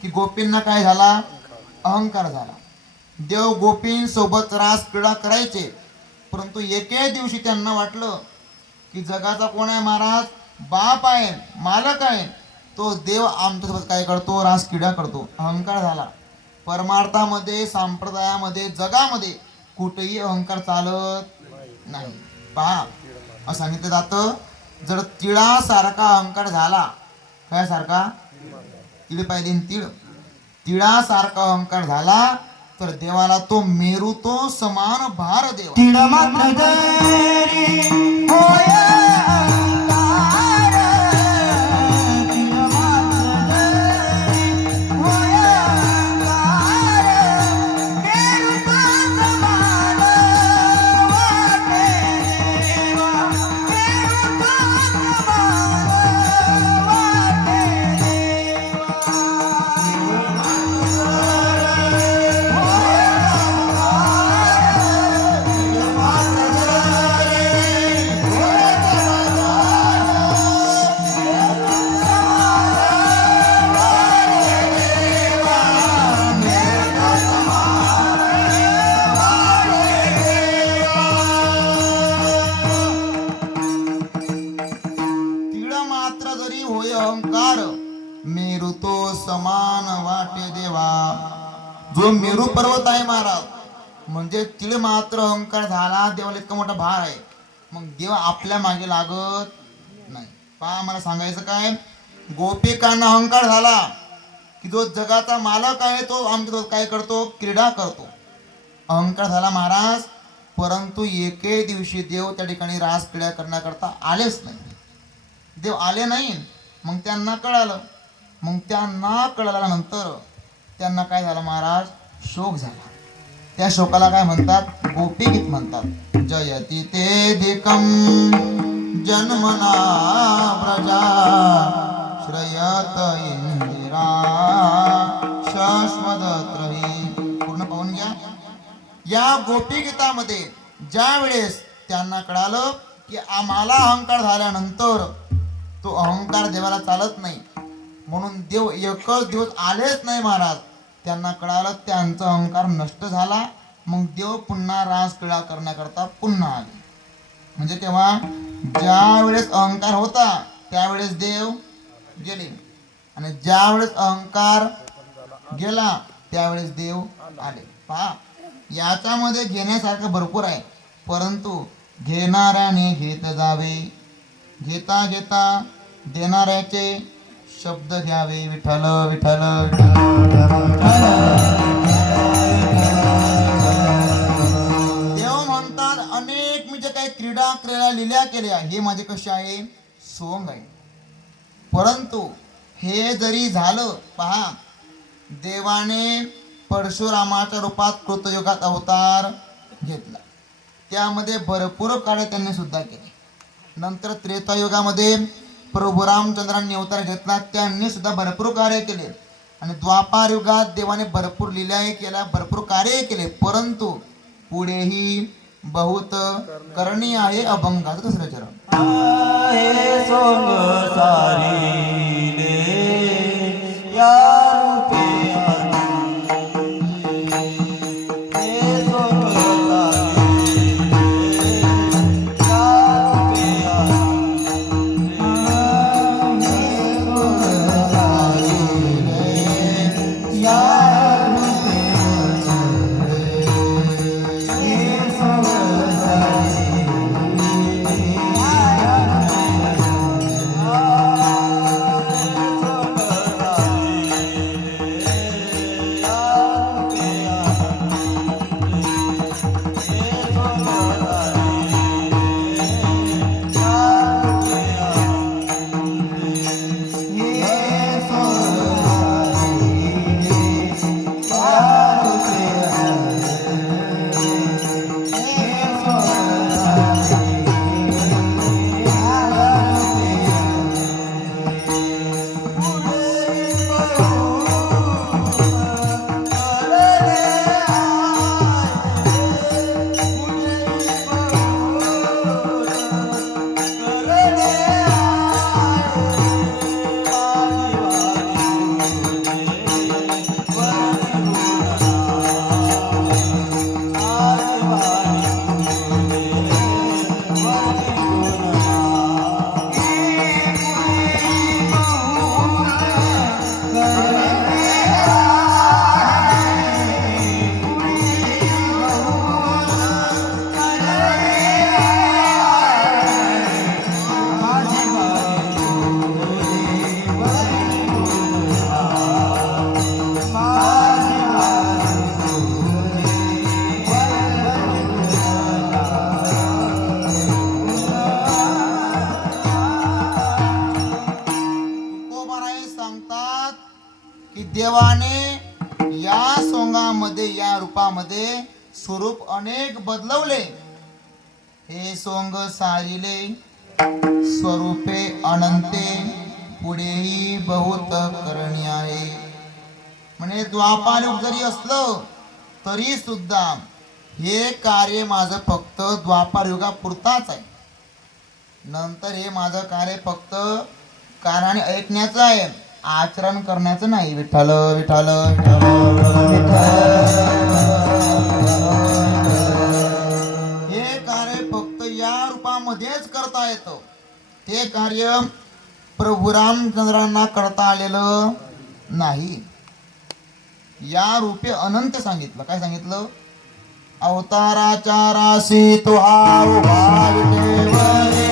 की गोपींना काय झाला, अहंकार झाला. देव गोपींसोबत रास क्रीडा करायचे, परंतु एके दिवशी त्यांना वाटलं की जगाचा कोण आहे महाराज, बाप आहे, मालक आहे, तो देव आमच्यासोबत काय करतो, रास क्रीडा करतो. अहंकार झाला. परमार्थामध्ये, संप्रदायामध्ये, जगामध्ये कुठेही अहंकार चालत नाही. पहा, असं सांगितलं जातं, जर तिळासारखा अहंकार झाला, काय सारखा, तिळ पाहिली तीळ, तिळासारखा अहंकार झाला तर देवाला तो मेरू तो समान भार देवा. तिळ मात्र जरी होय अहंकार, तिळ मात्र जरी होय अहंकार, मेरू तो समान वाटे देवा, मेरू तो समान वाटे तिळ मात्र जरी होय अहंकार, मेरू तो समान वाटे देवा. जो मेरू पर्वत आहे महाराज, म्हणजे तिळ मात्र अहंकार झाला, देवाला इतका मोठा भार आहे, मग देव आपल्या मागे लागत नाही. पहा, मला सांगायचं काय, गोपिकांना अहंकार झाला की जो जगाचा मालक आहे तो आमच्या काय करतो, क्रीडा करतो. अहंकार झाला महाराज, परंतु एके दिवशी देव त्या ठिकाणी रास क्रीडा करण्याकरता आलेच नाही. देव आले नाही. मग त्यांना कळालं. मग त्यांना कळाल्यानंतर त्यांना काय झालं महाराज, शोक झाला. त्या शोकाला काय म्हणतात, गोपी गीत म्हणतात. जयती ते धिकम जन्मना प्रजा, श्रयत इंदिरा शाश्वतत्रयी. पूर्ण पाहून घ्या. या गोपी गीतामध्ये ज्या वेळेस त्यांना कळालं की आम्हाला अहंकार झाल्यानंतर तो अहंकार देवाला चालत नाही, म्हणून देव एकच दिवस आलेच नाही महाराज. त्यांना कळालं त्यांचा अहंकार नष्ट झाला. मग देव पुन्हा रास क्रीडा करण्याकरता पुन्हा आले. म्हणजे तेव्हा ज्या वेळेस अहंकार होता त्यावेळेस देव गेले, आणि ज्या वेळेस अहंकार गेला त्यावेळेस देव आले. पहा, याच्यामध्ये घेण्यासारखं भरपूर आहे, परंतु घेणाऱ्याने घेत जावे, घेता घेता देणाऱ्याचे शब्द घ्यावे. विठ्ठल विठ्ठल देव म्हणतात, अनेक मी जे काही क्रीडा लिल्या केल्या हे माझे कसे आहे, सोंग आहे. परंतु हे जरी झालं, पहा, देवाने परशुरामाच्या रूपात कृतयुगात अवतार घेतला, त्यामध्ये भरपूर कार्य त्यांनी सुद्धा केले. नंतर त्रेतायुगामध्ये प्रभू रामचंद्रांनी अवतार घेतला, त्यांनी सुद्धा भरपूर कार्य केले. आणि द्वापार युगात देवाने भरपूर लीलाही केल्या, भरपूर कार्य केले. परंतु पुढेही बहुत करणी आहे अभंगाचं दुसरं चरण. आहे सोंग सारीले या रूपे हे सोंग सारीले या रूपे देवाने या सोंगामध्ये या रूपामध्ये स्वरूप अनेक बदलवले. हे सोंग सारिले स्वरूपे अनंते पुढेही बहुत करणी आहे. म्हणजे द्वापारयुग जरी असलं तरी सुद्धा हे कार्य माझं फक्त द्वापार युगापुरताच आहे. नंतर हे माझं कार्य फक्त कानाने ऐकण्याचं आहे, आचरण करण्याचं नाही. विठ्ठल विठ्ठल हे कार्य फक्त या रूपामध्येच करता येतं. ते कार्य प्रभू रामचंद्रांना करता आलेलं नाही. या रूपे अनंत सांगितलं. काय सांगितलं? अवताराच्या राशी तो हा उभा विठेवरी.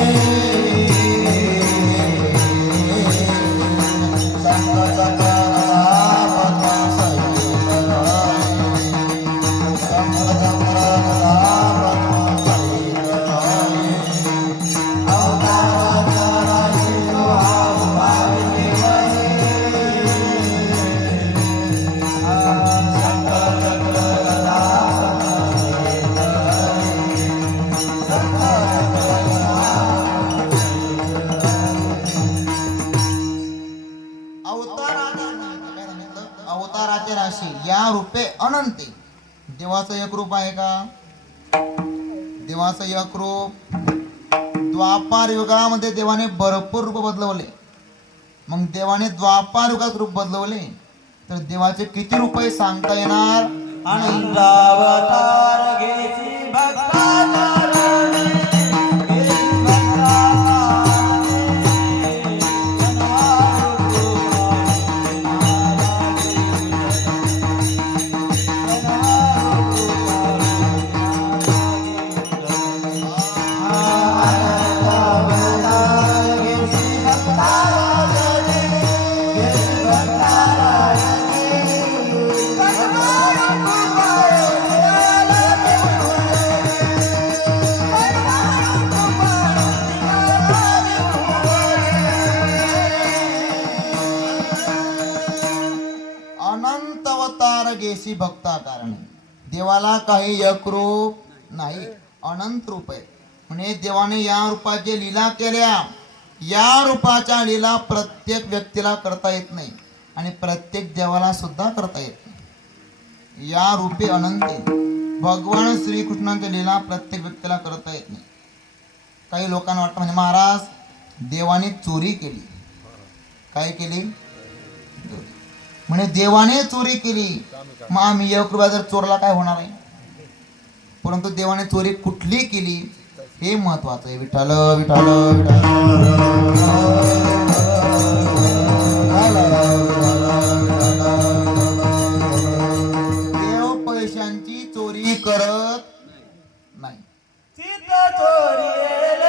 अवताराचे राशी या रूपे अनंत. देवाचं एक रूप आहे का? देवाचं एक रूप. द्वापार युगामध्ये देवाने भरपूर रूप बदलवले. मग देवाने द्वापार युगात रूप बदलवले तर देवाचे किती रूप सांगता येणार? अनंतावतार घेसी भक्ताचा अनंत अवतार घेसी भक्ता कारण. देवाला काही एक रूप नाही, अनंत रूप आहे. म्हणजे देवाने या रूपाचे लीला केल्या. या रूपाच्या लीला प्रत्येक व्यक्तीला करता येत नाही आणि प्रत्येक देवाला सुद्धा करता येत नाही. या रूपे अनंत आहे. भगवान श्रीकृष्णांच्या लीला प्रत्येक व्यक्तीला करता येत नाही. काही लोकांना वाटतं म्हणजे महाराज देवाने चोरी केली. काय केली? म्हणे देवाने चोरी केली, मग आम्ही एक रुपया जर चोरला काय होणार आहे? परंतु देवाने चोरी कुठली केली हे महत्वाचं आहे. विठ्ठल विठ्ठल देव पैशांची चोरी करत नाही. चित्त चोरिले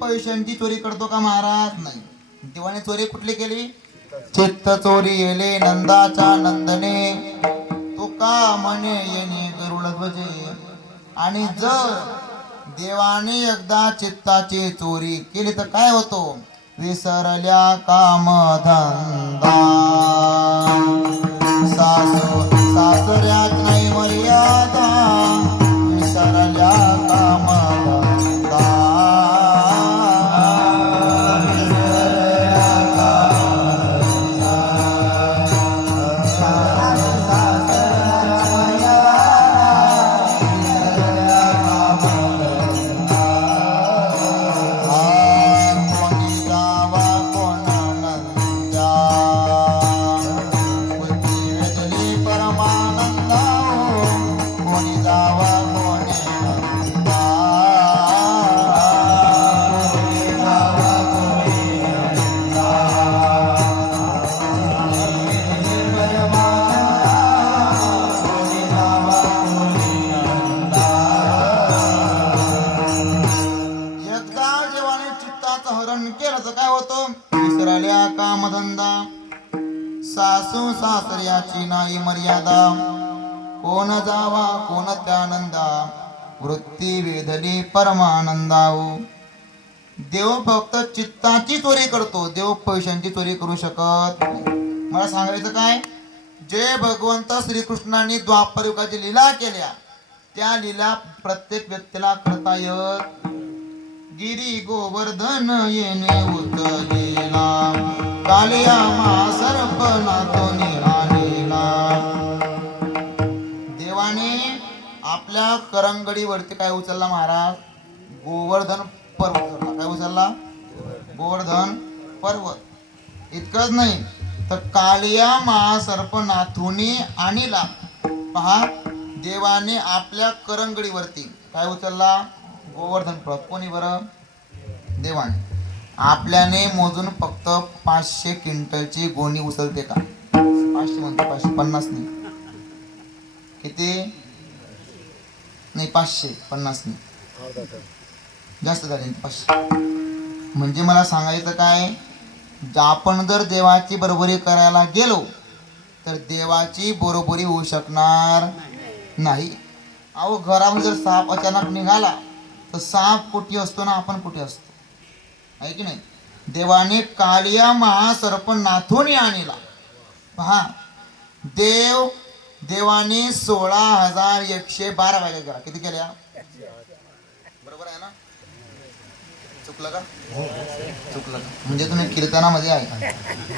पैशांची चोरी करतो का महाराज? नाही. देवाने चोरी कुठली केली? चित्त चोरी येले नंदाच्या नंदने, तुका म्हणे येणे गरुड ध्वजे. आणि जर देवाने एकदा चित्ताची चोरी केली तर काय होतो? विसरल्या काम धंदा, सासऱ्यात नाही मर्यादा, विसरल्या काम धंदा. विसरल्या कामधंदा, सासू सासऱ्याची नाही मर्यादा, कोण जावा कोण त्यानंदा, वृत्ती वेधली परमानंदाओ. देव फक्त चित्ताची चोरी करतो, देव पैशांची चोरी करू शकत नाही. मला सांगायचं काय, जे भगवंत श्रीकृष्णाने द्वापर युगाची लीला केल्या, त्या लीला प्रत्येक व्यक्तीला करता येत. गिरी गोवर्धन येणे उतलेला, कालिया मा सर्पनाथोनी आणला. देवाने आपल्या करंगडीवरती काय उचलला महाराज? गोवर्धन पर्वत उचलला. काय उचलला? गोवर्धन पर्वत. इतकंच नाही तर कालिया मा सर्पनाथोनी आणला. पहा, देवाने आपल्या करंगडीवरती काय उचलला? गोवर्धन पर्वत. कोणी बरं? देवाने. आपल्याने मोजून फक्त 500 क्विंटलची गोणी उचलते का? 500 म्हणतो, 550 नाही. किती? नाही 550 नाही, जास्त झाले 500. म्हणजे मला सांगायचं काय, आपण जर देवाची बरोबरी करायला गेलो तर देवाची बरोबरी होऊ शकणार नाही. अहो, घरामध्ये जर साप अचानक निघाला तर साप कुठे असतो ना आपण कुठे असतो, आहे की नाही? देवाने कालिया महासर्पनाथोनी आणला. पहा, देवाने 16,112 बायका केल्या. किती केल्या? बरोबर आहे ना? चुकलं का? चुकलं का? म्हणजे तुम्ही कीर्तनामध्ये आहे,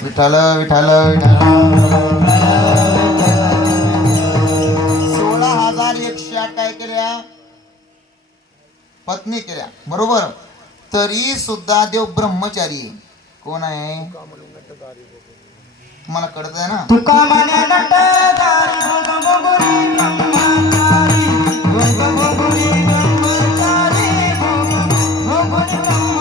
विठाल विठाल विठाल. 16,108 काय केल्या? पत्नी केल्या. बरोबर. तरी सुद्धा देव ब्रह्मचारी. कोण आहे? तुम्हाला कळत आहे ना? तुका म्हणे नटदारी भोगभोगुरी ब्रह्मचारी, भोगभोगुरी ब्रह्मचारी,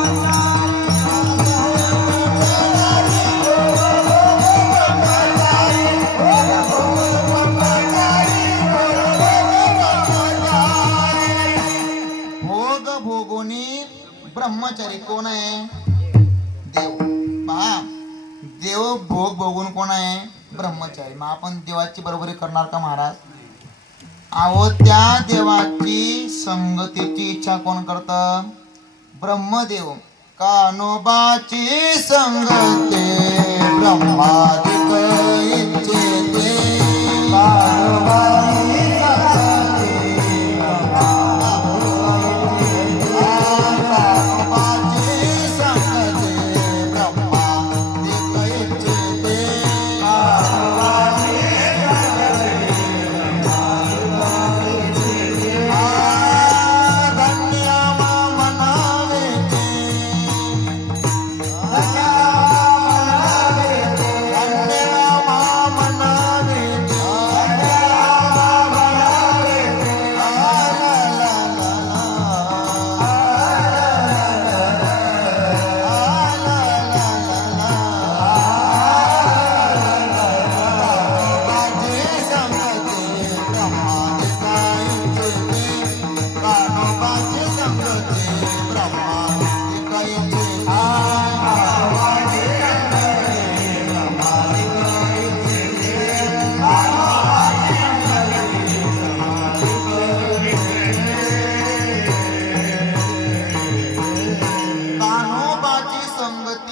भोगभोगुरी ब्रह्मचारी कोण आहे? देव. पहा, देव भोग भोगून कोण आहे? ब्रह्मचारी. मग आपण देवाची बरोबरी करणार का महाराज? अहो, त्या देवाची संगतीची इच्छा कोण करतं? ब्रह्मदेव. कानोबाची संगते ब्रह्मादिक इच्छेते, कानोबाची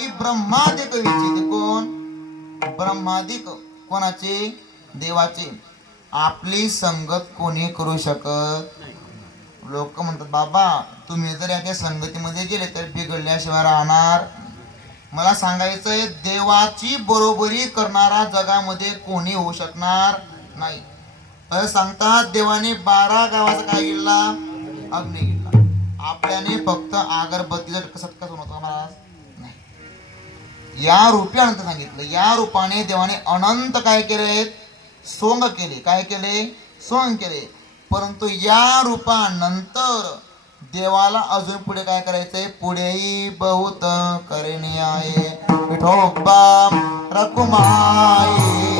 की ब्रह्मादिक विचित कोण ब्रह्मादिक कोणाचे देवाचे आपली संगत कोणी करू शकत. लोक म्हणतात बाबा तुम्ही जर याच्या संगतीमध्ये गेले तर बिघडल्याशिवाय राहणार. मला सांगायचंय देवाची बरोबरी करणारा जगामध्ये कोणी होऊ शकणार नाही. तर सांगतात देवाने 12 गावाचा काय गिळला अग्नी गिळला. आपल्याने फक्त अगरबत्तीचा सत्कार होतो महाराज नाही. या रूपी अनंत सांगितलं. या रूपाने देवाने अनंत काय केले सोंग केले. काय केले सोंग केले. परंतु या रूपानंतर देवाला अजून पुढे काय करायचंय पुढेही बहुत करणे आहे. विठोबा रखुमाई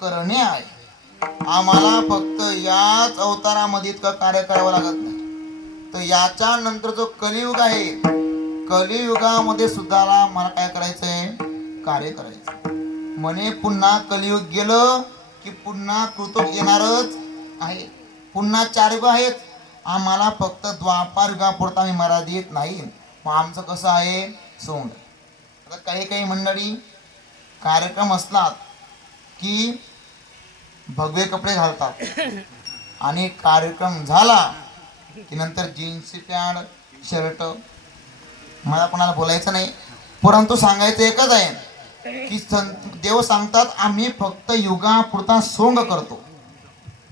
करणे आहे. आम्हाला फक्त याच अवतारामध्ये इतकं कार्य करावं लागत नाही. तर याच्या नंतर जो कलियुग आहे कलियुगामध्ये सुद्धा मला काय करायचंय कार्य करायचं. म्हणे पुन्हा कलियुग गेलं की पुन्हा कृतयुग येणारच आहे. पुन्हा 4 युग आहेत. आम्हाला फक्त द्वापार युगापुरता आम्ही मर्यादित नाही. मग आमचं कसं आहे सोंग. आता काही मंडळी कार्यक्रम असतात की भगवे कपडे घालतात आणि कार्यक्रम झाला की नंतर जीन्स पॅन्ट शर्ट. मला कोणाला बोलायचं नाही परंतु सांगायचं एकच आहे की देव सांगतात आम्ही फक्त युगापुरता सोंग करतो.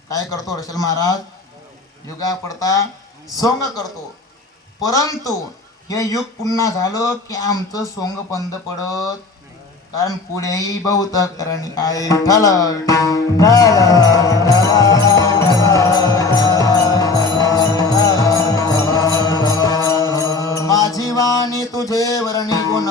काय करतो रशल महाराज युगापुरता सोंग करतो. परंतु हे युग पुन्हा झालं की आमचं सोंग बंद पडत. कारण पुढेही बहुत करणे आहे. माझी वाणी तुझे वर्णी गुण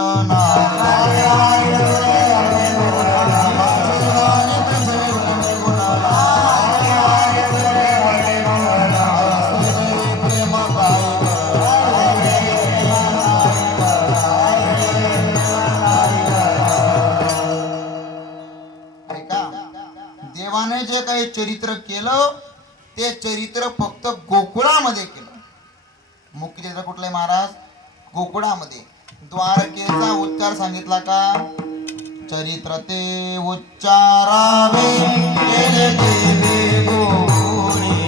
देवाने जे काही चरित्र केलं ते चरित्र फक्त गोकुळामध्ये केलं. मुख्य चरित्र कुठलं आहे महाराज गोकुळामध्ये. द्वारकेचा उच्चार सांगितला का चरित्र ते उच्चारावे केले देवे गोकुळी.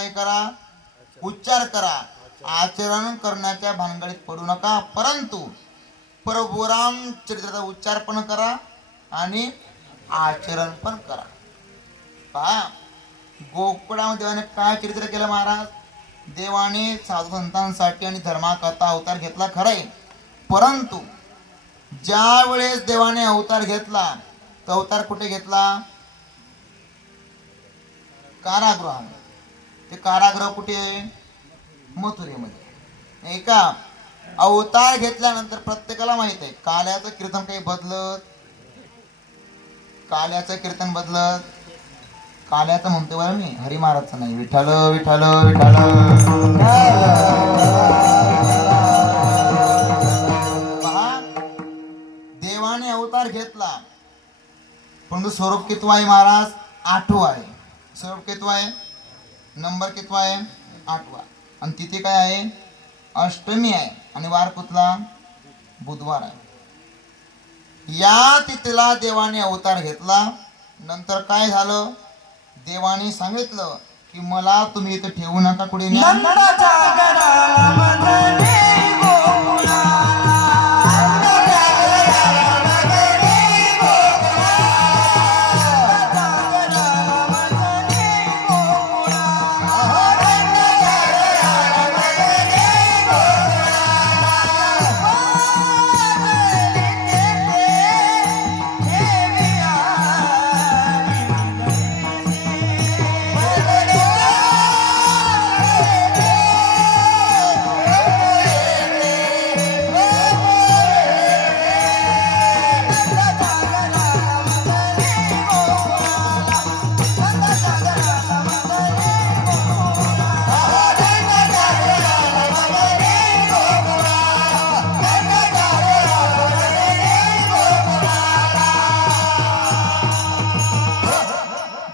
काय करा, उच्चार करा. आचरण करण्याच्या भानगडीत पडू नका, परंतु प्रभुराम चरित्राचा उच्चार पण करा आणि आचरण पण करा. पहा गोकुळामध्ये देवाने काय चरित्र केलं महाराज. देवाने साधू संतांसाठी आणि धर्माकरता अवतार घेतला खरंय, परंतु ज्या वेळेस देवाने अवतार घेतला तो अवतार कुठे घेतला, कारागृहामध्ये. ते कारागृह कुठे आहे, मथुरेमध्ये नाही का. अवतार घेतल्यानंतर प्रत्येकाला माहित आहे काल्याचं कीर्तन काही बदलत, काल्याचं कीर्तन बदलत. काल्याचं म्हणतोय बरं मी, हरी महाराजचं नाही. विठ्ठल विठ्ठल विठ्ठल. पहा देवाने अवतार घेतला, परंतु स्वरूप कितवा आहे महाराज, 8वा आहे. स्वरूप कितवा आहे, नंबर कितवा आहे, 8वा. आणि तिथे काय आहे, अष्टमी आहे. आणि वार कुठला, बुधवार आहे. या तिथीला देवाने अवतार घेतला. नंतर काय झालं, देवाने सांगितलं की मला तुम्ही इथं ठेवू नका, कुठे न्या. नंदाच्या घराला मथुरे गोकुळाला.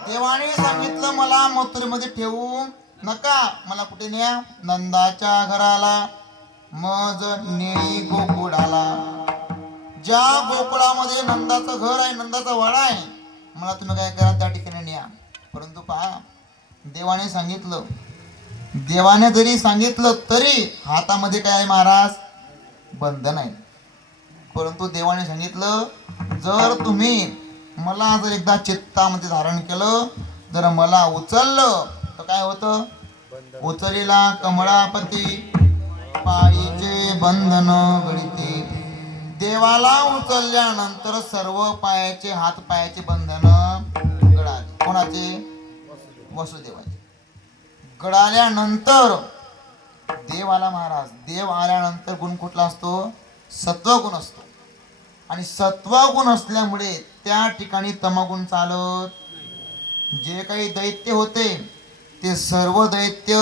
देवाने सांगितलं मला मथुरेमध्ये ठेवू नका, मला कुठे न्या, नंदाच्या घराला. मज नेई गोकुळाला. ज्या गोकुळामध्ये नंदाचं घर आहे, नंदाचा वाडा आहे, मला तुम्ही काय करा, त्या ठिकाणी न्या. परंतु पहा देवाने सांगितलं, देवाने जरी सांगितलं तरी हातामध्ये काय आहे महाराज, बंधन आहे. परंतु देवाने सांगितलं जर तुम्ही मला जर एकदा चित्तामध्ये धारण केलं, जर मला उचललं तर काय होतं, उचलीला कमळापती पायीचे बंधन गळिते. देवाला उचलल्यानंतर सर्व पायाचे, हात पायाचे बंधन गळाले. कोणाचे, वसुदेवाचे. गळाल्यानंतर देव आला महाराज. देव आल्यानंतर गुण कुठला असतो, सत्वगुण असतो. आणि सत्वगुण असल्यामुळे त्या ठिकाणी तमगुण चालत. जे काही दैत्य होते ते सर्व दैत्य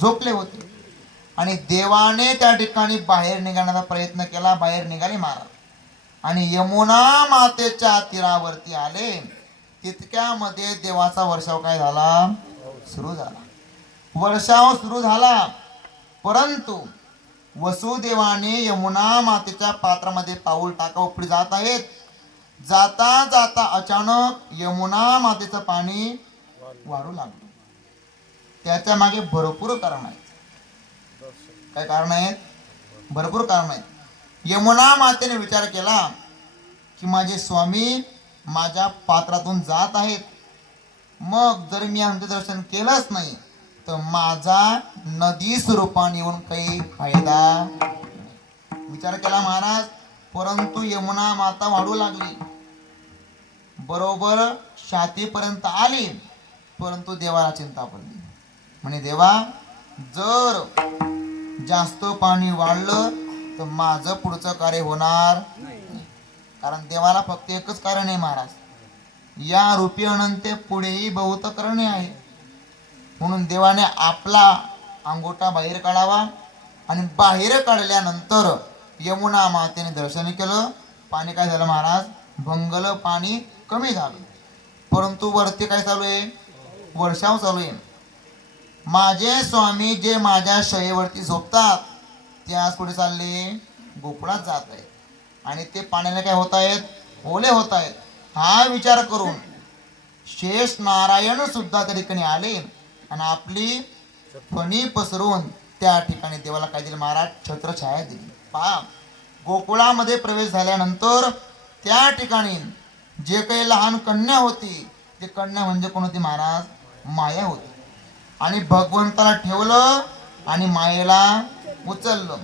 झोपले होते. आणि देवाने त्या ठिकाणी बाहेर निघण्याचा प्रयत्न केला, बाहेर निघाले महाराज. आणि यमुना मातेच्या तीरावरती आले. तितक्यामध्ये देवाचा वर्षाव काय झाला, सुरू झाला. वर्षाव सुरू झाला, परंतु वसुदेवाने यमुना मातेच्या पात्रामध्ये पाऊल टाकावं पुढे जात आहेत. जाता जाता अचानक यमुना मातेचं पाणी वाढू लागलं. त्याच्या मागे भरपूर कारण आहेत. काय कारण आहेत, भरपूर कारण आहेत. यमुना मातेने विचार केला की माझे स्वामी माझ्या पात्रातून जात आहेत, मग जर मी अंत्यदर्शन केलंच नाही तर माझा नदी स्वरूपाने येऊन काही फायदा नाही. विचार केला महाराज. परंतु यमुना माता वाढू लागली, बरोबर छातीपर्यंत आली. परंतु देवाला चिंता पडली. म्हणे देवा जर जास्त पाणी वाढलं तर माझं पुढचं कार्य होणार नाही. कारण देवाला फक्त एकच कारण आहे महाराज, या रूपी अनंत पुढेही बहुत करणे आहे. म्हणून देवाने आपला अंगोठा बाहेर काढावा. आणि बाहेर काढल्यानंतर यमुना मातेने दर्शन केलं. पाणी काय झालं महाराज, भंगलं, पाणी कमी झालं. परंतु वरती काय चालू आहे, वर्षाव चालू आहे. माझे स्वामी जे माझ्या शयेवरती झोपतात ते आज कुठे चालले, गोकुळात जात आहेत. आणि ते पाण्याने काय होत आहेत, ओले होत आहेत. हा विचार करून शेष नारायण सुद्धा त्या ठिकाणी आले. आणि आपली फणी पसरून त्या ठिकाणी देवाला काय दिले महाराज? छत्रछाया दिली. पहा, गोकुळामध्ये प्रवेश झाल्यानंतर त्या ठिकाणी जे काही लहान कन्या होती, ते कन्या म्हणजे कोण होती महाराज? माया होती. आणि भगवंताला ठेवलं आणि मायेला उचललं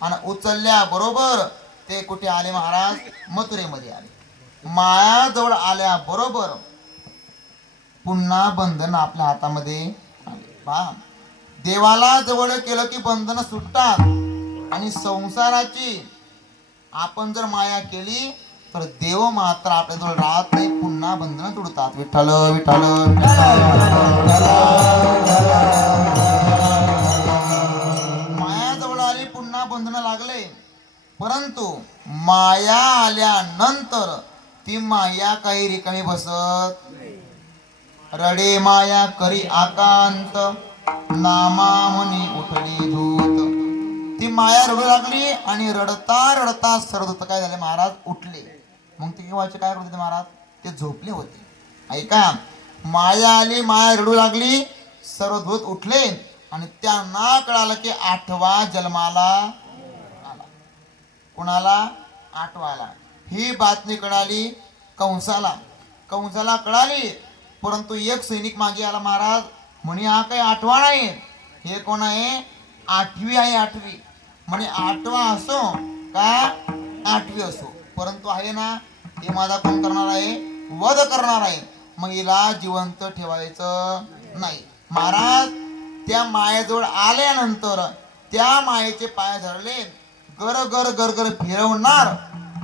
आणि उचलल्याबरोबर ते कुठे आले महाराज? मथुरेमध्ये आले. माया जवळ आल्या बरोबर पुन्हा बंधन आपल्या हातामध्ये आले. पहा, देवाला जवळ केलं की बंधन सुटतात आणि संसाराची आपण जर माया केली तर देव मात्र आपल्याजवळ राहत नाही, पुन्हा बंधन तुडतात. विठ्ठल विठ्ठल माया जवळ आली, पुन्हा बंधन लागले. परंतु माया आल्यानंतर ती माया काही रिकामी बसत. रडे माया करी आकांत, नामा म्हणी उठली धूत. ती माया रडू लागली आणि रडता रडता सरदूत काय झाले महाराज? उठले. मग ते केव्हाचे काय करत होते महाराज? ते झोपले होते. ऐका, माया आली, माया रडू लागली, सर्वदूत उठले आणि त्यांना कळालं की 8वा जन्माला आला. कुणाला? 8वा आला. ही बातमी कळाली कंसाला. कंसाला कळाली, परंतु एक सैनिक मागे आला महाराज, म्हणे हा काही 8वा नाही, हे कोण आहे? 8वी आहे. 8वी म्हणे 8वा असो का 8वी असो, परंतु आहे ना, हे माझा कोण करणार आहे? वध करणार आहे. मग हिला जिवंत ठेवायचं नाही. महाराज त्या मायेजवळ आल्यानंतर त्या मायेचे पाय धरले, गर गर गर गर फिरवणार,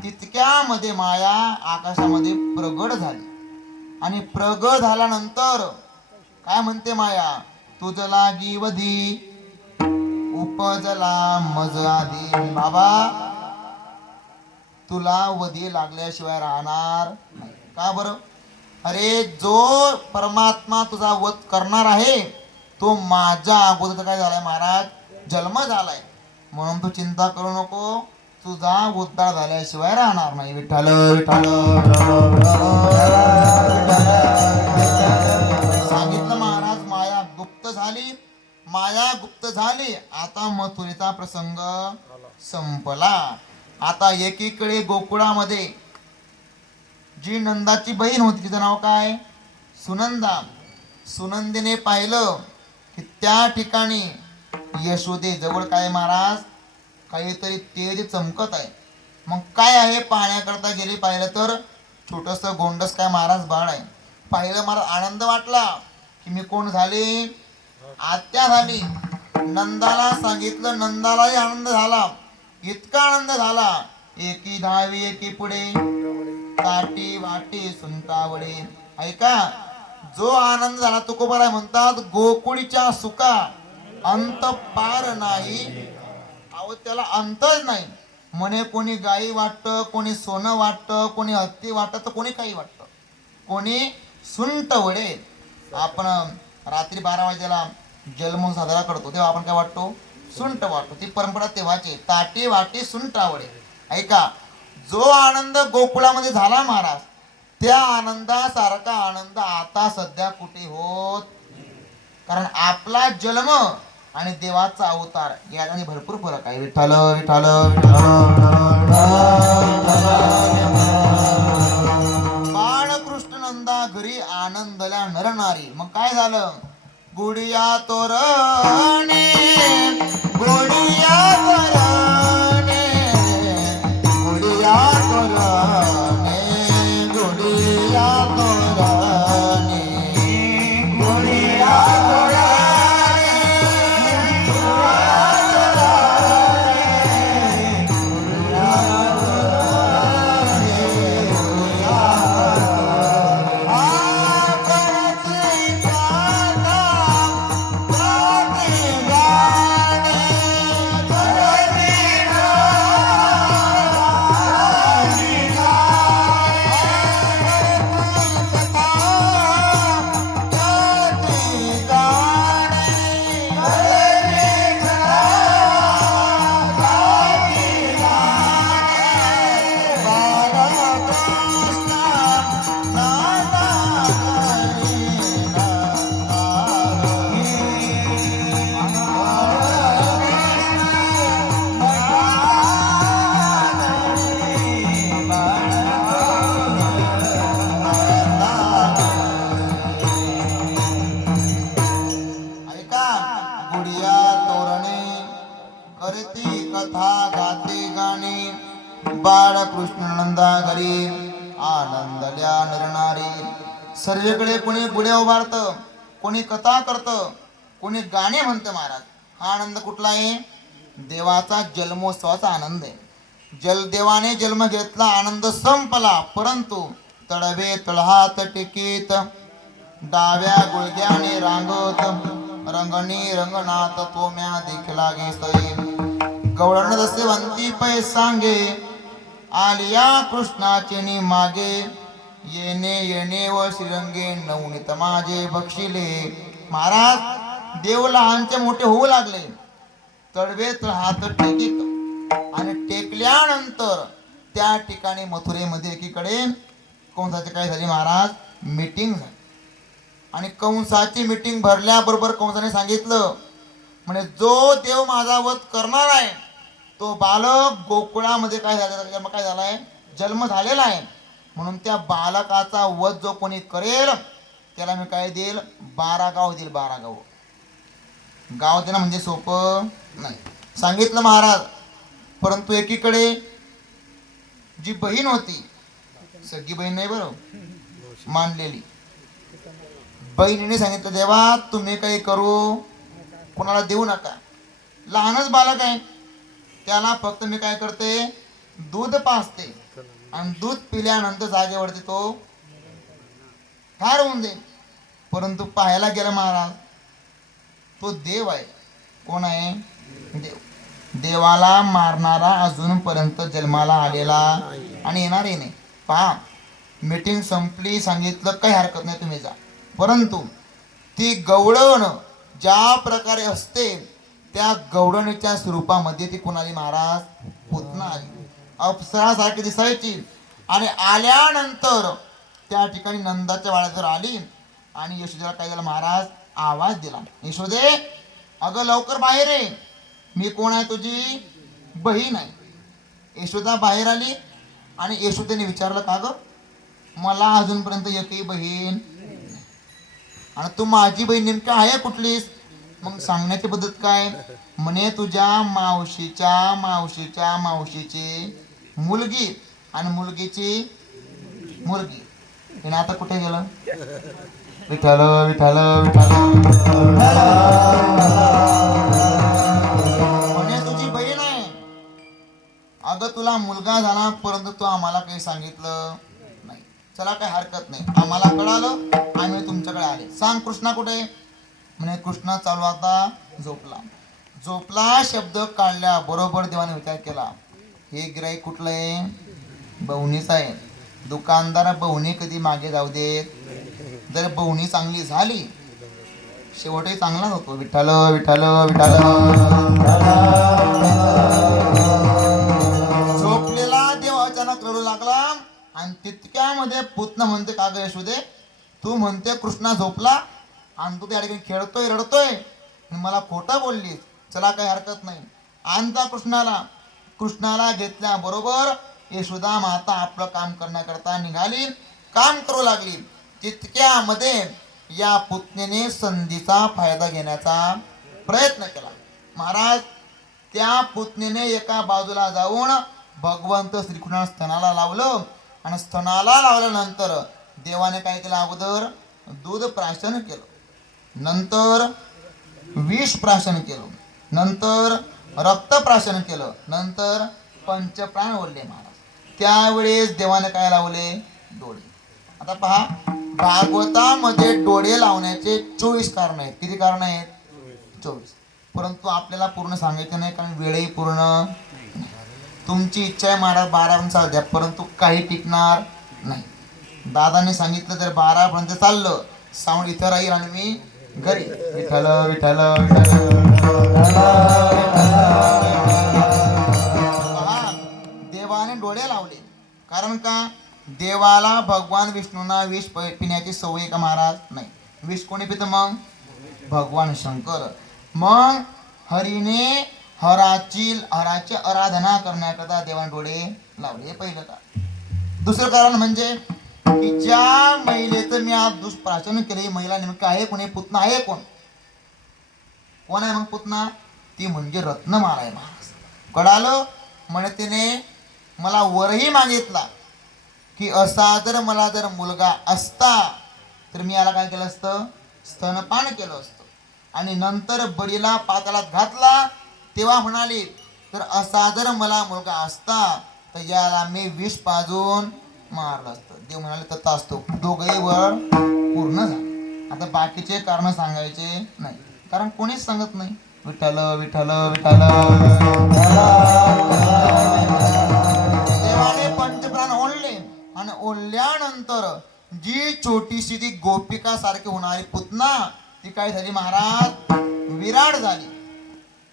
तितक्यामध्ये माया आकाशामध्ये प्रगट झाली. आणि प्रगट झाल्यानंतर काय म्हणते माया? तुझ लागी वधी उपजला मज आधी. बाबा, तुला वधी लागल्याशिवाय राहणार नाही. का बरं? अरे, जो परमात्मा तुझा वध करणार आहे तो माझ्या अगोदर काय झालाय महाराज? जन्म झालाय. म्हणून तू चिंता करू नको, तुझा उद्धार झाल्याशिवाय राहणार नाही. विठ्ठल विठ्ठल सांगितलं महाराज. माया गुप्त झाली, माया गुप्त झाली. आता मथुरेचा प्रसंग संपला. आता एकीकडे गोकुळामध्ये जी नंदाची बहीण होती, तिचं नाव काय? सुनंदा. सुनंदीने पाहिलं की त्या ठिकाणी यशोदे जवळ काय महाराज? काहीतरी तेज चमकत आहे. मग काय आहे पाहण्याकरता गेली. पाहिलं तर छोटस गोंडस काय महाराज बाळ आहे. पाहिलं महाराज, आनंद वाटला की मी कोण झाले? आत्या झाली. नंदाला सांगितलं, नंदालाही आनंद झाला. इतका आनंद झाला, एकी धावी एकी पुढे, काठी वाटी सुंटावडे. ऐका, जो आनंद झाला तुकोबाराय म्हणतात, गोकुळीच्या सुखा अंत पार नाही. अहो, त्याला अंतच नाही. म्हणे कोणी गाई वाटतं, कोणी सोनं वाटतं, कोणी हत्ती वाटतं, तर कोणी काही वाटतं, कोणी सुंट वडे. आपण रात्री 12 वाजेला जन्म साजरा करतो तेव्हा आपण काय वाटतो? सुंट वाटतो. ती परंपरा तेव्हाची. ताटी वाटी सुंटावडे. ऐका, जो आनंद गोकुळामध्ये झाला महाराज, त्या आनंदासारखा आनंद आता सध्या कुठे होत? कारण आपला जन्म आणि देवाचा अवतार यामध्ये भरपूर फरक आहे. विठ्ठल विठ्ठल बाळकृष्ण नंदा घरी आनंदल्या नरनारी. मग काय झालं? गुडिया तोरणे, गुडिया तोरणे, गुडिया तोरणे, गुडिया तोरणे, गुडिया तोरणे. कथा गाते गाणे बाळकृष्ण नंदा घरी आनंदल्या नरनारी सर्वीकडे कोणी गुढे उभारत, कोणी कथा करत, कोणी गाणे म्हणतं महाराज. हा आनंद कुठला आहे? देवाचा जन्मोत्सवाचा आनंद आहे. देवाने जन्म घेतला, आनंद संपला, परंतु तळवे तळहात टेकीत डाव्या गुळग्याने रांगत रंगणी रंगनाथ तोम्या देखला घेसई गवळण जसे वंती पै सांगे आलिया कृष्णाचे नि मागे येणे येणे व श्रीरंगे नवनीत माझे बक्षिले. महाराज देव लहानचे मोठे होऊ लागले. तळवे हात टेकीत आणि टेकल्यानंतर त्या ठिकाणी मथुरेमध्ये एकीकडे कंसाचे काय झाले महाराज, मीटिंग झाली. आणि कंसाची मीटिंग भरल्याबरोबर कंसाने सांगितलं, म्हणजे जो देव माझा वध करणार आहे तो बालक गोकुळामध्ये काय झालाय, जन्म झालेला आहे. म्हणून त्या बालकाचा वध जो कोणी करेल त्याला मी काय देईल, 12 गाव देईल. 12 गाव. गाव देणं म्हणजे सोपं नाही, सांगितलं महाराज. परंतु एकीकडे जी बहीण होती, सगळी बहीण नाही बरं, मानलेली बहिणीने सांगितलं, देवा तुम्ही काही करू कोणाला देऊ नका, लहानच बालक आहे, त्याला फक्त मी काय करते, दूध पाजते आणि दूध पिल्यानंतर जागेवरती तो ठार होऊन जाईल. परंतु पाहायला गेलं महाराज, तो देव आहे. कोण आहे? देव. देवाला मारणारा अजूनपर्यंत जन्माला आलेला आणि येणारही नाही. पहा, मीटिंग संपली, सांगितलं काही हरकत नाही तुम्ही जा. परंतु ती गवळण ज्या प्रकारे असते त्या गवळणीच्या स्वरूपामध्ये ती कोणाली महाराज, पुतना आली. अप्सरासारखी दिसायची. आणि आल्यानंतर त्या ठिकाणी नंदाच्या वाड्यावर आली आणि यशोदेला काय झालं महाराज, आवाज दिला, यशोदे अगं लवकर बाहेर ये, मी कोण आहे, तुझी बहीण आहे. यशोदा बाहेर आली आणि यशोदेने विचारलं, का ग मला अजूनपर्यंत एकही बहीण आणि तू माझी बहीण नेमकी आहे कुठलीस? मग सांगण्याची पद्धत काय, म्हणे तुझ्या मावशीच्या मावशीच्या मावशीची मुलगी आणि मुलगीची मुलगी. आणि आता कुठे गेलं? विठ्ठल विठ्ठल विठ्ठल. म्हणे तुझी बहीण आहे. अगं तुला मुलगा झाला परंतु तू आम्हाला काही सांगितलं नाही. चला काही हरकत नाही, आम्हाला कळालं, आम्ही तुमच्याकडे आले. सांग कृष्णा कुठे? म्हणे कृष्णा चालू आता झोपला. झोपला शब्द काढल्या बरोबर देवाने विचार केला, हे गिराईक कुठलं आहे? बवणीच आहे. दुकानदार बवणी कधी मागे जाऊ देत. जर बवणी चांगली झाली शेवटही चांगलाच होतो. विठ्ठल विठ्ठल विठ्ठल. झोपलेला देव अचानक रडू लागला आणि तितक्यामध्ये पुतना म्हणते, का ग यशोदे तू म्हणते कृष्णा झोपला आणि तू त्या ठिकाणी खेळतोय रडतोय, मला खोटं बोललीस. चला काही हरकत नाही, आणता कृष्णाला. कृष्णाला घेतल्या बरोबर यशोदा माता आपलं काम करण्याकरता निघाली, काम करू लागली. तितक्यामध्ये या पुतणीने संधीचा फायदा घेण्याचा प्रयत्न केला. महाराज त्या पुतणीने एका बाजूला जाऊन भगवंत श्रीकृष्णाला स्तनाला लावलं आणि स्तनाला लावल्यानंतर देवाने काय केलं, अगोदर दूध प्राशन केलं, नंतर विष प्राशन केलं, नंतर रक्त प्राशन केलं, नंतर पंचप्राण ओढले महाराज. त्यावेळेस देवाने काय लावले, डोळे. आता पहा, भागवतामध्ये डोळे लावण्याचे 24 कारण आहेत. किती कारण आहेत? 24. परंतु आपल्याला पूर्ण सांगायचं नाही, कारण वेळही पूर्ण. तुमची इच्छा आहे महाराज 12 पर्यंत चालू द्या, परंतु काही टिकणार नाही. दादाने सांगितलं जर 12 पर्यंत चाललं, साऊंड इथं राहील आणि मी घरी. विठ्ठल विठ्ठल देवाने डोळे लावले. कारण का? देवाला भगवान विष्णूंना विष पिण्याची सवय का महाराज? नाही. विष कोणी पितं मग? भगवान शंकर. मग हरीने हराची आराधना करण्याकरता देवाने डोळे लावले. हे पहिलं कारण. दुसरं कारण म्हणजे की ज्या महिलेचं मी आज दुष्प्राशन केलं, ही महिला नेमकं आहे कोणी? पुतना आहे कोण? कोण आहे मग पुतना? ती म्हणजे रत्नमाला आहे महाराज. कळालं म्हणे तिने मला वरही मागितला की असा जर मला जर मुलगा असता तर मी याला काय केलं असतं, स्तनपान केलं असतं. आणि नंतर बळीला पाताळात घातला तेव्हा म्हणाले तर असा जर मला मुलगा असता तर याला मी विष पाजून मारलं असतं. देव म्हणाले तथा असतो. दोघे वर पूर्ण झाले. आता बाकीचे कारण सांगायचे नाही, कारण कोणीच सांगत नाही. विठ्ठल विठ्ठल विठ्ठल. देवाने पंचप्राण ओढले आणि ओढल्यानंतर जी छोटीशी ती गोपिका सारखी होणारी पुतना ती काय झाली महाराज, विराट झाली.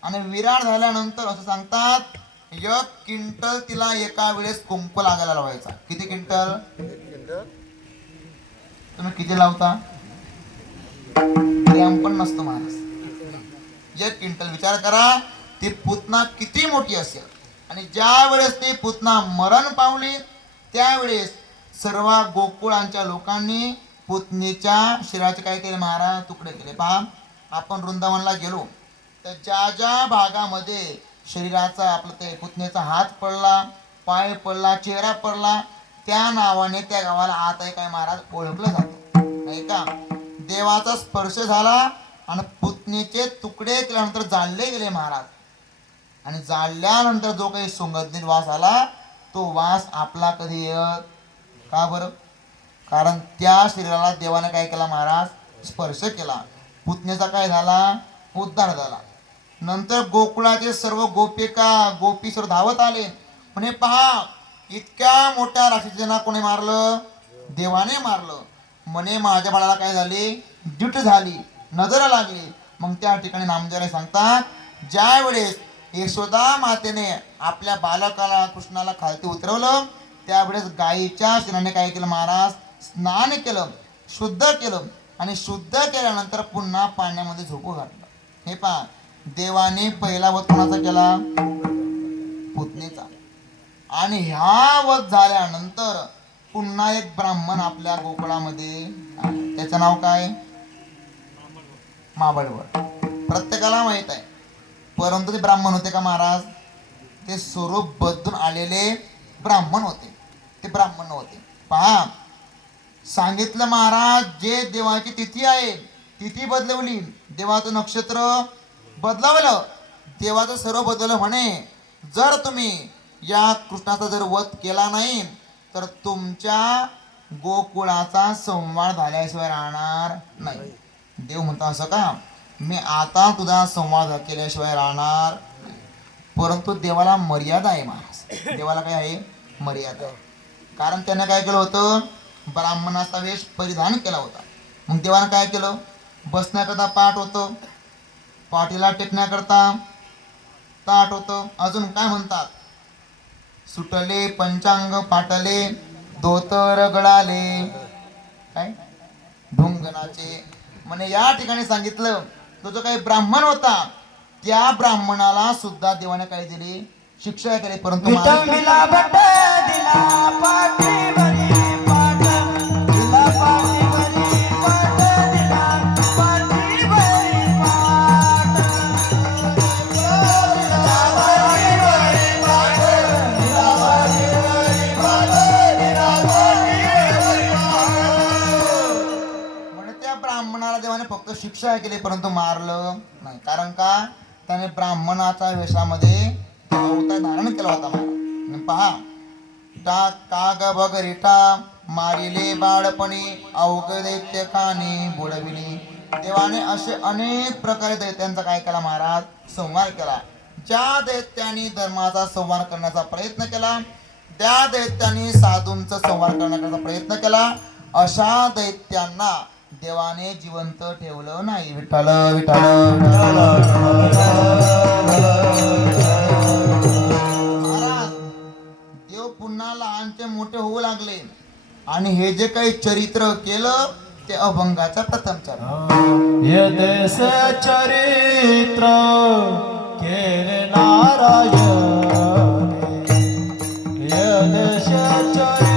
आणि विराट झाल्यानंतर असं सांगतात 1 क्विंटल तिला एका वेळेस कुंकू लागायला लावायचा. किती क्विंटल? तुम्ही किती लावता? ग्रॅम पण नसतो महाराज. 1 क्विंटल. विचार करा ती पुतना किती मोठी असेल. आणि ज्या वेळेस ती पुतना मरण पावली त्यावेळेस सर्व गोकुळांच्या लोकांनी पुतनीच्या शिराचे काय केले महाराज, तुकडे केले. पहा आपण वृंदावनला गेलो तर ज्या ज्या भागामध्ये शरीराचा आपलं ते पुतनेचा हात पडला, पाय पडला, चेहरा पडला त्या नावाने त्या गावाला आता काय महाराज ओळखलं जातं नाही का. देवाचा स्पर्श झाला आणि पुतनीचे तुकडे केल्यानंतर जाळले गेले महाराज. आणि जाळल्यानंतर जो काही सुगंधित वास आला तो वास आपला कधी येत का बरं, कारण त्या शरीराला देवाने काय केला महाराज, स्पर्श केला. पुतनेचा काय झाला, उद्धार झाला. नंतर गोकुळाचे सर्व गोपिका गोपीश्वर धावत आले म्हणे पहा इतक्या मोठ्या राक्षसांना कोणी मारलं, देवाने मारलं. म्हणे माझ्या बाळाला काय झाले, जूट झाली, नजर लागली. मग त्या ठिकाणी नामदेवाने सांगतात ज्या वेळेस यशोदा मातेने आपल्या बालकाला कृष्णाला खालती उतरवलं त्यावेळेस गायीच्या शेणाने काय केलं महाराज, स्नान केलं, शुद्ध केलं. आणि शुद्ध केल्यानंतर पुन्हा पाण्यामध्ये झोपू घातलं. हे पहा देवाने पहिला वध कोणाचा केला, पुतनीचा. आणि ह्या वध झाल्यानंतर पुन्हा एक ब्राह्मण आपल्या गोकुळामध्ये आला. त्याचं नाव काय, माबळवर. प्रत्येकाला माहित आहे. परंतु ते ब्राह्मण होते का महाराज, ते स्वरूप बदलून आलेले ब्राह्मण होते. ते ब्राह्मण होते. पहा सांगितलं महाराज जे देवाची तिथी आहे तिथी बदलवली, देवाचं नक्षत्र बदलावलं, देवाचं सर्व बदललं. म्हणे जर तुम्ही या कृष्णाचा जर वध केला नाही तर तुमच्या गोकुळाचा संवार झाल्याशिवाय राहणार नाही. देव म्हणता असं का, मी आता तुझा संवाद केल्याशिवाय राहणार नाही. परंतु देवाला मर्यादा आहे महाराज. देवाला काय आहे, मर्यादा. कारण त्यानं काय केलं होतं, ब्राह्मणाचा वेश परिधान केला होता. मग देवानं काय केलं, बसण्याकरता पाठ होतं, पाठीला टेकण्याकरता ताट होतं. अजून काय म्हणतात, सुटले पंचांग पाटले धोतर गळाले काय ढुंगणाचे. म्हणे या ठिकाणी सांगितलं तो जो काही ब्राह्मण होता त्या ब्राह्मणाला सुद्धा देवाने काय दिली, शिक्षा केली. परंतु देवाने फक्त शिक्षा केली परंतु मारलं नाही. कारण का, त्याने ब्राह्मणाच्या वेशामध्ये अवतार धारण केला होता महाराज. पहा काग बगरिटा मारिले बाळपणी अवघ दैत्य खाणे बुडविली. देवाने असे अनेक प्रकारे दैत्यांचा काय केला महाराज, संहार केला. ज्या दैत्यांनी धर्माचा संहार करण्याचा प्रयत्न केला, त्या दैत्यांनी साधूंचा संहार करण्याचा प्रयत्न केला, अशा दैत्यांना देवाने जिवंत ठेवलं नाही. विठ्ठल विठ्ठल. महाराज देव पुन्हा लहानचे मोठे होऊ लागले आणि हे जे काही चरित्र केलं ते अभंगाचा प्रथम चरण. यदेश चरित्र केले नारायण, यदेश चरित्र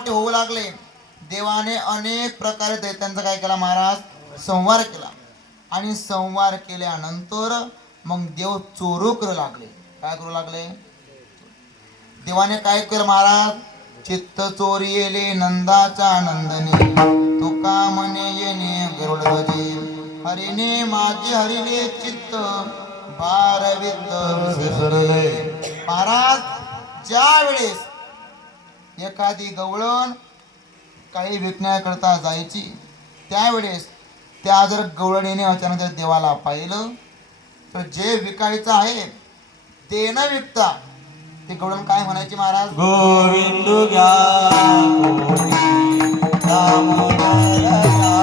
मोठे होऊ लागले, देवाने अनेक प्रकारे दैत्यांचा काय केला महाराज, संहार केला. आणि संहार केल्यानंतर मग देव चोरू करू लागले. काय करू लागले? देवाने काय केलं महाराज, चित्त चोरी येले नंदाच्या नंदने, तुका म्हणे येणे गरुड ध्वजे, हरिने माझे हरिले चित्त भारवित विसरले. महाराज ज्या वेळेस एखादी गवळण काही विकण्याकरता जायची, त्यावेळेस त्या जर गवळणीने अचानक जर देवाला पाहिलं, तर जे विकायचं आहे ते न विकता ते गवळण काय म्हणायची महाराज, गोविंद घ्या कोणी, दामोदर घ्या.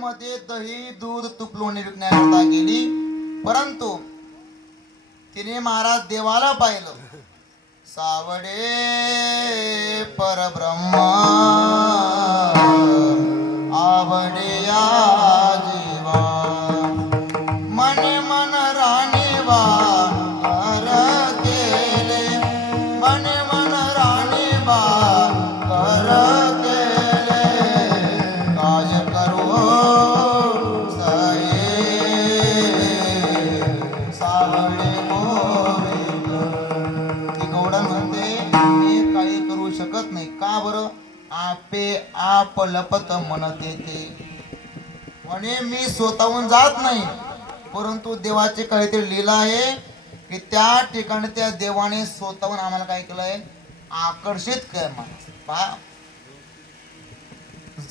मध्ये दही दूध तूप लोणी विकण्याकरता गेली, परंतु तिने महाराज देवाला पाहिलं. सावडे परब्रह्म आवडे या जीवा, मन मन राणीवा कर केले, मन मन राणीवा कर केले, काय करू सावडे गोविंद. ती गौडण म्हणते मी काही करू शकत नाही. का बरं? आपे आप लपत म्हणत येते म्हणे मी स्वतःहून जात नाही, परंतु देवाचे काहीतरी लीला आहे की त्या ठिकाणी त्या देवाने स्वतःहून आम्हाला काय केलंय, आकर्षित केलं. पहा,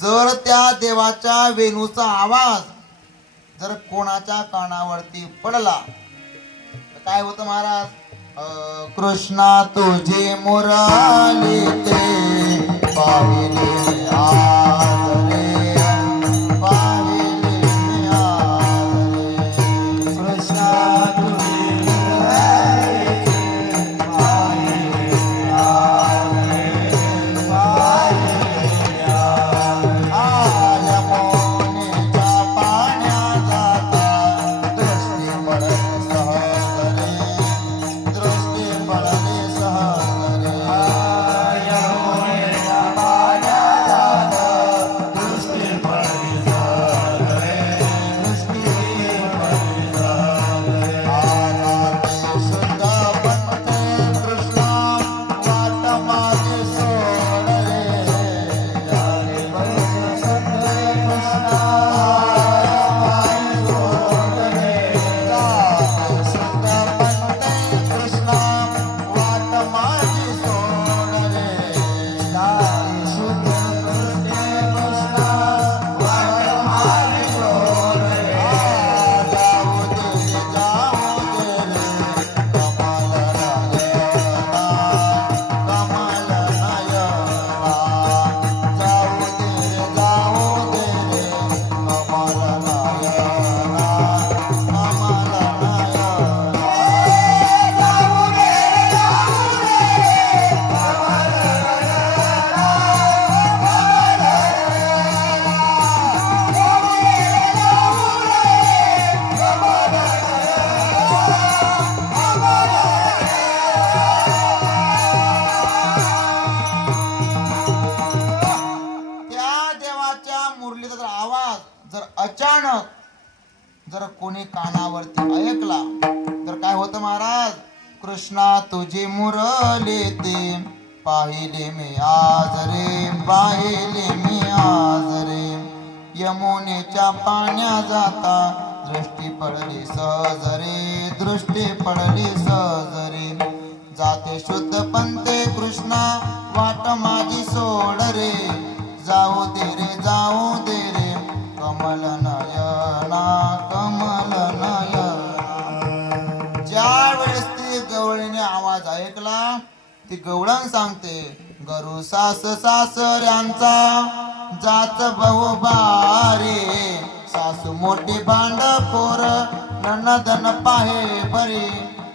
जर त्या देवाच्या वेणूचा आवाज जर कोणाच्या कानावरती पडला तर काय होतं महाराज, कृष्णा तुझे मुराली ते पाहिले आज रे, पाहिले आज रे, कृष्णा तुझे मुराली ते पाहिले आज रे, पाहिले आज. मोनेच्या पाण्या जाता दृष्टी पडली सहज रे, दृष्टी पडली सहज रे. मोनेच्या पाण्या जर कोणी कानावरती ऐकला तर काय होतं महाराज? कृष्णा तुझी मुरली ते पाहिले मी आज रे, पाहिले मी आज रे. यमुनेच्या पाण्या जाता दृष्टी पडली सहज रे, दृष्टी पडली सहज रे. जाते शुद्ध पंते कृष्णा वाट माझी सोड रे, जाऊ दे रे, जाऊ दे रे, कमल नयना, कमल नयना. ज्या वेळेस ती गवळीने आवाज ऐकला, ती गवळण सांगते, गरु सास सासऱ्यांचा जात बहु बारे, सासू मोठी भांडखोर ननदन पाहे बरी,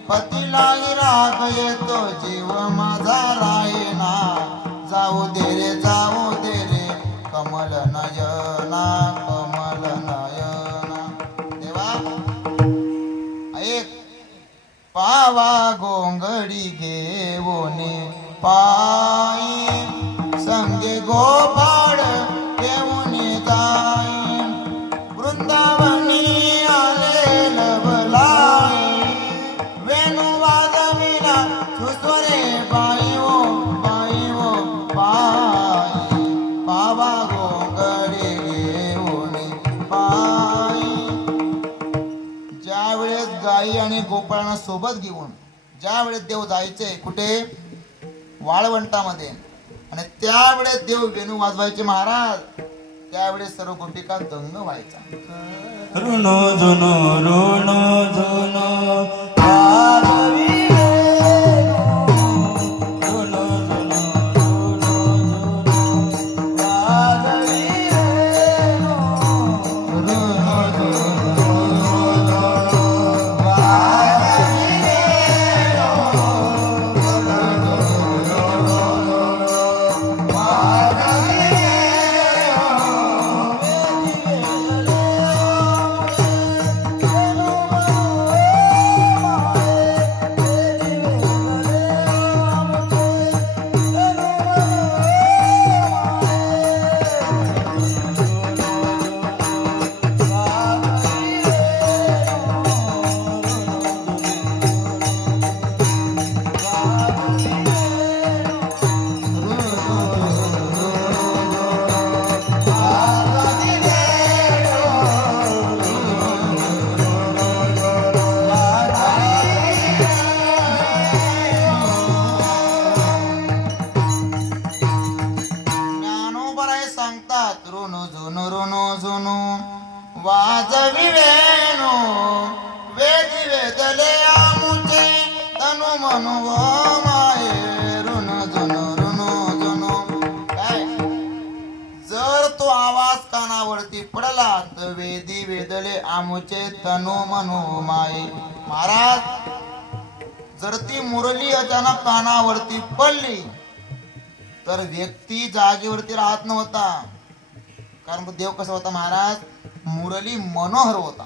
पतीलाही राग येतो जीव माझा रायना, जाऊ दे रे, जाऊ दे रे, कमल नयना, कमल नयना. देवा ऐक, पावा गोंगडी घेऊने पायी, संगे गोपाळ घेऊन जाई, वृंदावनी आले लवलाई, वेणू वाजविला सुस्वरे बाई ओ, बाई ओ बाई, पावा गोंगडी घेऊन पायी. ज्या वेळेस गाई आणि गोपाळांना सोबत घेऊन ज्या वेळेस देव जायचे कुठे? वाळवंटामध्ये. आणि त्यावेळेस देव वेणू वाजवायचे महाराज. त्यावेळेस सर्व गोपिका दंग व्हायचा. ऋणो जुनो ऋणो जुनो वाजवी ऋणो जुनो ऋणो जुनो वाजवी ऋणो जुनो सांगतात, ऋणू झुनू ऋणू झुनू वाजवी वेणू, वेदी वेदले आमुचे तनु मनु व माये, ऋणू झुनू ऋणू झुनू. काय जर तो आवाज कानावरती पडला तर वेदी वेदले आमुचे तनु मनु माये. महाराज, जर ती मुरली अचानक कानावरती पडली तर व्यक्ती जागेवरती राहत नव्हता. कारण देव कसा होता महाराज? मुरली मनोहर होता.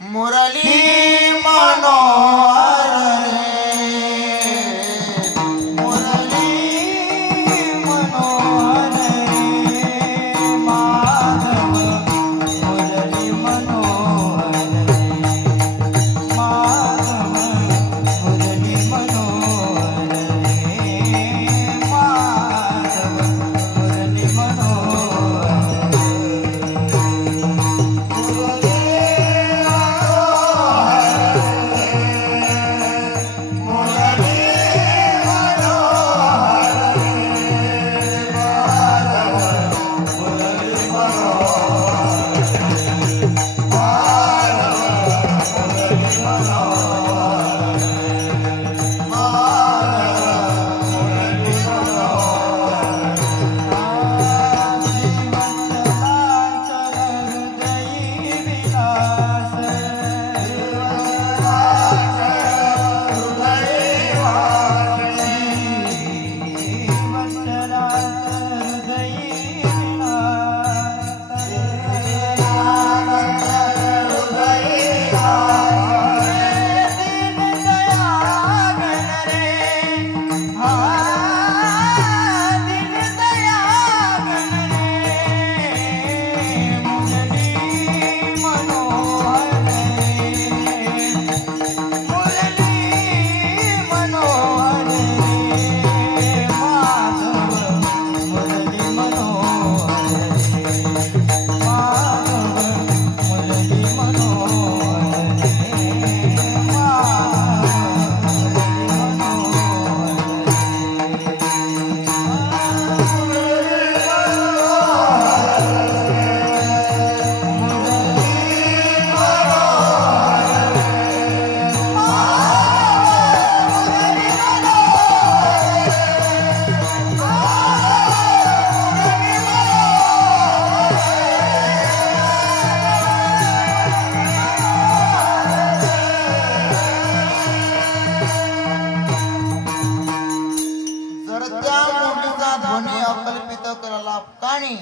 मुरली मनोहर रे, मुरली मनोहर रे, माधव मुरली मनोहर रे, माधव मुरली मनोहर रे, माधव मुरली मनोहर रे. ठिकाणी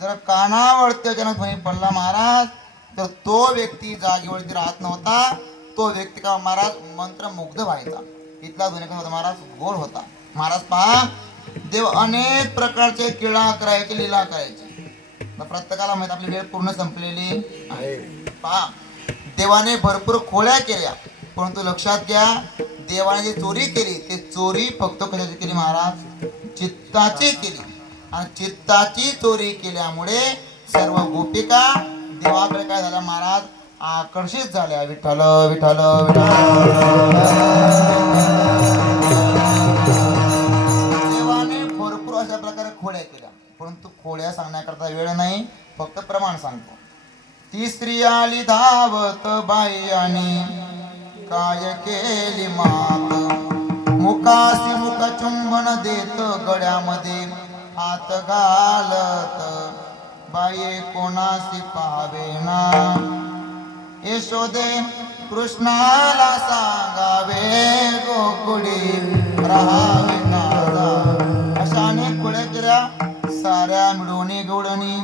जर कानावरती अचानक ध्वनी पडला महाराज, तर तो व्यक्ती जागेवरती राहत नव्हता. तो व्यक्ती का महाराज मंत्रमुग्ध व्हायचा. इथला ध्वनी कसा होता महाराज? गोड होता. महाराज पहा, देव अनेक प्रकारचे क्रीडा करायचे, लीला करायचे. प्रत्येकाला माहित आपली वेळ पूर्ण संपलेली आहे. पहा, देवाने भरपूर खोड्या केल्या, परंतु लक्षात घ्या, देवाने जी चोरी केली ते चोरी फक्त कशाची केली महाराज? चित्ताची केली. आणि चित्ताची चोरी केल्यामुळे सर्व गोपिका देवाकडे काय झाल्या महाराज? आकर्षित झाल्या. विठ्ठल विठ्ठल विठ्ठल. देवाने भरपूर अशा प्रकारे खोड्या केल्या, परंतु खोड्या सांगण्याकरता वेळ नाही, फक्त प्रमाण सांगतो. ती स्त्री आली धावत बाई आणि काय केली मात, मुखासी मुख चुंबन देत गळ्यामध्ये हात घालत, बाई कोणासी पाहावे ना, यशोदे कृष्णाला सांगावे, गोकुळी राहावे काजा. अशा अनेक खोड्या केल्या. साऱ्या मिळवणी गवळणी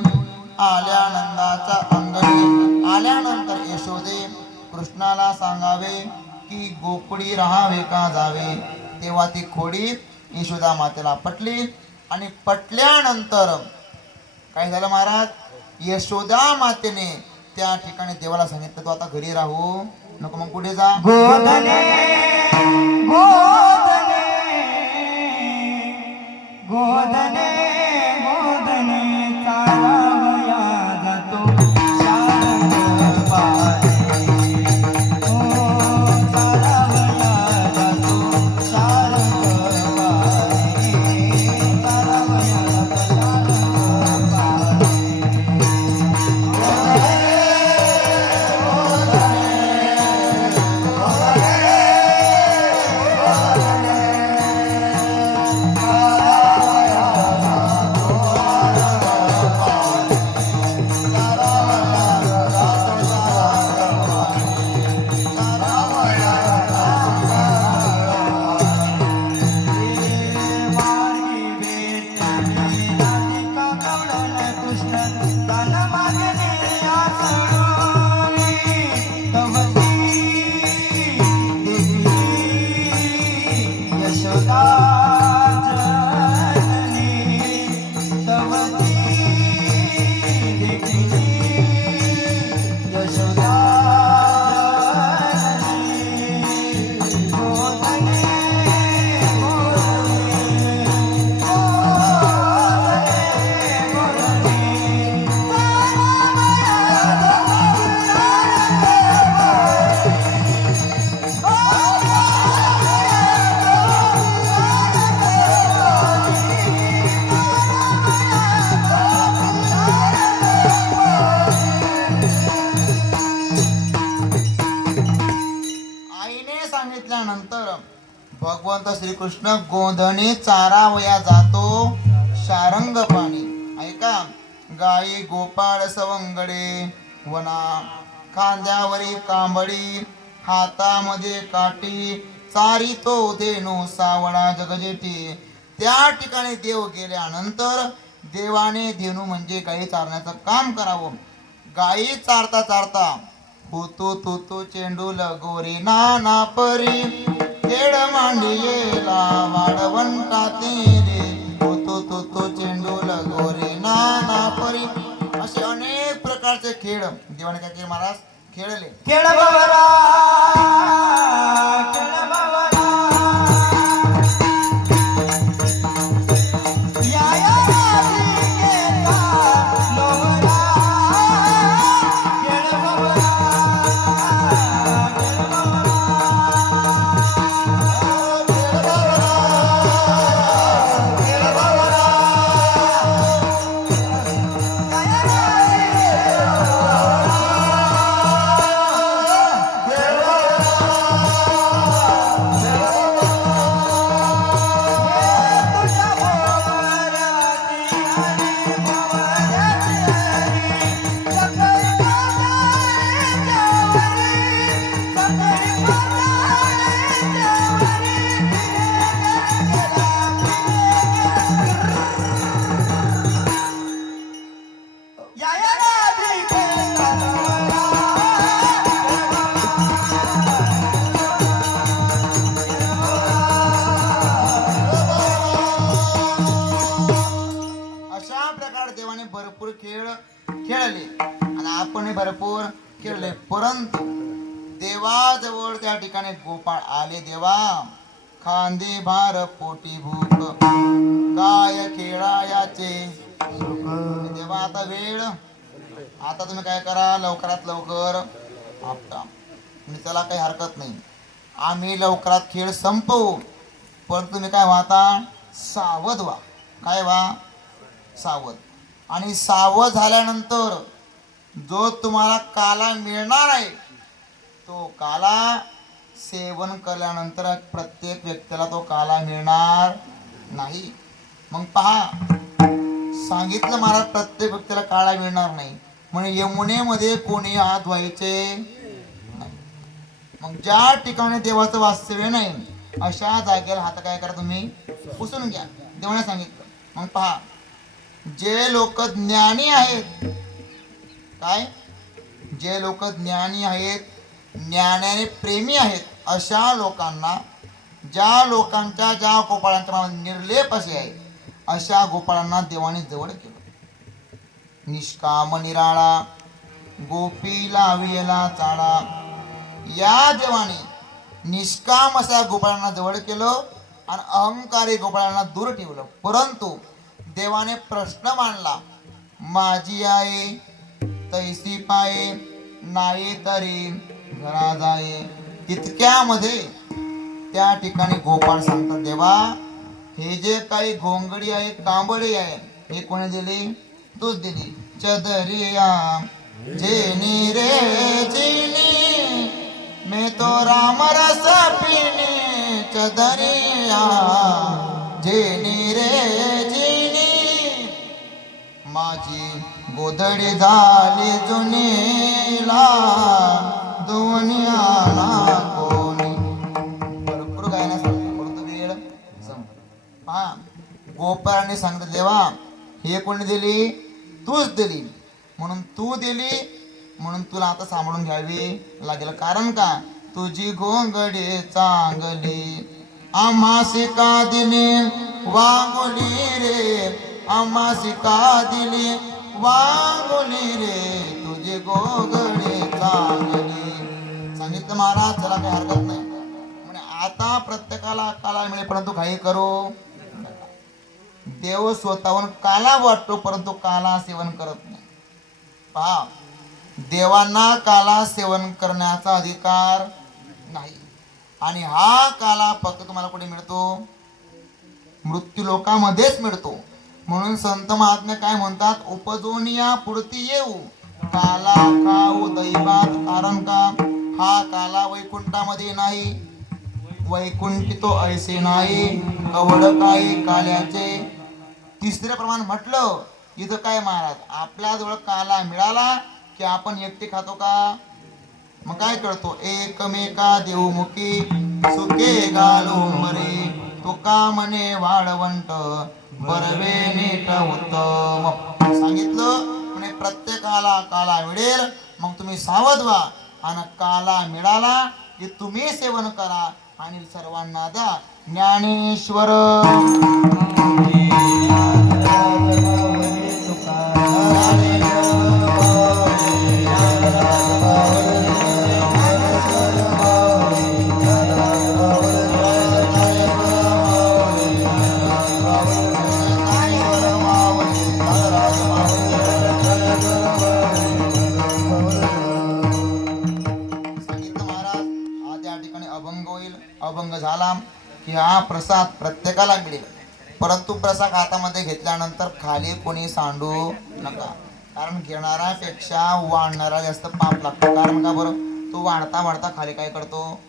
आल्या नंदाच्या अंगणी. आल्यानंतर यशोदे कृष्णाला सांगावे की गोकुळी राहावे का जावे. तेव्हा ती खोडी यशोदा मातेला पटली. आणि पटल्यानंतर काय झालं महाराज? यशोदा मातेने त्या ठिकाणी देवाला सांगितलं, तू आता घरी राहू नको, मग कुठे जा? गोधने गोधने गोधने गोधने चारावया जातो शारंग पारी, ओ चारावया जातो शारंग पारी, चारावया जातो शारंग पारी. भगवंत श्रीकृष्ण गोंधणी चारावया जातो शारंग पाणी. ऐका, गाई गोपाळ सवंगडे वना, खांद्यावरी कांबडी हातामध्ये काठी, चारी तो धेनू सावळा जगजेठी. त्या ठिकाणी देव गेल्यानंतर देवाने धेनू म्हणजे गाई चारण्याचं काम करावं. गाई चारता चारता हुतू तुतू चेंडू लगोरी नाना परी, खेळ मांडियेला वाढवंटा तेरे, हुतू तुतू चेंडू लगोरी नाना परी. असे अनेक प्रकारचे खेळ देवाने काय केले महाराज? खेळले. खेळ बाबरा खेळ बाबरा या या राधिकेचा लोहरा, खेळ बाबरा खेळ बाबरा खेळ बाबरा या या परंतु देवाजवळ त्या ठिकाणी गोपाळ आले. देवा खांदे भार पोटी भूक काय खेळायाचे सुख. देवा आता वेळ, आता तुम्ही काय करा, लवकरात लवकर आपटा. मी त्याला काही हरकत नाही, आम्ही लवकरात खेळ संपवू, पण तुम्ही काय व्हा आता, सावध व्हा. काय व्हा, सावध. आणि सावध झाल्यानंतर जो तुम्हाला काला मिळणार आहे तो काला सेवन केल्यानंतर प्रत्येक व्यक्तीला तो काला मिळणार नाही. मग पहा, सांगितलं महाराज प्रत्येक व्यक्तीला काळा मिळणार नाही, म्हणजे यमुनेमध्ये कोणी हात धुवायचे नाही. मग ज्या ठिकाणी देवाचं वास्तव्य नाही अशा जागेला हात काय करा, तुम्ही पुसून घ्या, देवाने सांगितलं. मग पहा, जे लोक ज्ञानी आहेत, काय, जे लोक ज्ञानी आहेत, ज्ञानाने प्रेमी आहेत, अशा लोकांना, ज्या लोकांच्या ज्या गोपाळांच्या मनात निर्लेप असे आहे अशा गोपाळांना देवाने जवळ केलं. निष्काम निराळा गोपी लाविला चाळा, या देवाने निष्काम अशा गोपाळांना जवळ केलं आणि अहंकारी गोपाळांना दूर ठेवलं. परंतु देवाने प्रश्न मांडला, माझी आहे तैसी पाये नाही तरी घरा जाये. इतक्यामध्ये त्या ठिकाणी गोपाळ सांगतात, देवा हे जे काही घोंगडी आहे, कांबळी आहे, हे कोणी दिली, तूच दिली. चदरिया जेनी रे जिनी मैं तो राम रस पीनी, चदरिया जेनी रे जिनी माझी गोधडी झाली जुनीला दुनियाला कोणी. भरपूर गायला सांगतो, परंतु वेळ संपला. हा, गोपाळाने सांगतात, देवा हे कोणी दिली, तूच दिली, म्हणून तू दिली, म्हणून तुला आता सांभाळून घ्यावी लागेल. कारण का, तुझी घोंगडी चांगली आम्हासी का दिली वांगुली रे, आम्हासी का दिली वांगुली रे, तुझी घोंगडी चांगली. सांगितलं महाराज, त्याला काही हरकत नाही. म्हणजे आता प्रत्येकाला काला मिळेल, परंतु काही करू नका. देव स्वतःहून काला वाटतो, परंतु काला सेवन करत नाही. पहा, देवांना काला सेवन करण्याचा अधिकार नाही. आणि हा काला फक्त तुम्हाला कुठे मिळतो, मृत्यू लोकामध्येच मिळतो. म्हणून संत महात्मे काय म्हणतात, उपजोनिया पुढती येऊ काला खाऊ दैवात. कारण का, हा काला वैकुंठामध्ये नाही, वैकुंठी तो ऐसे नाही कवड काही काल्याचे. तिसरे प्रमाण म्हटलं इथं काय महाराज, आपल्याजवळ काला मिळाला की आपण एकटे खातो का, मग काय करतो, एकमेका देवमुखी सुके घालून मरे, तुका म्हणे वाढवंट बरवे नीट उत्तम. सांगितलं म्हणे प्रत्येकाला काला मिळेल, मग तुम्ही सावध व्हा, आणि काला मिळाला की तुम्ही सेवन करा आणि सर्वांना द्या. ज्ञानेश्वर अभंग झाला की हा प्रसाद प्रत्येकाला मिळेल. परंतु प्रसाद हातामध्ये घेतल्यानंतर खाली कोणी सांडू नका, कारण घेणाऱ्यापेक्षा वाढणारा जास्त पाप लागतो. कारण का बरं, तो वाढता वाढता खाली काय करतो,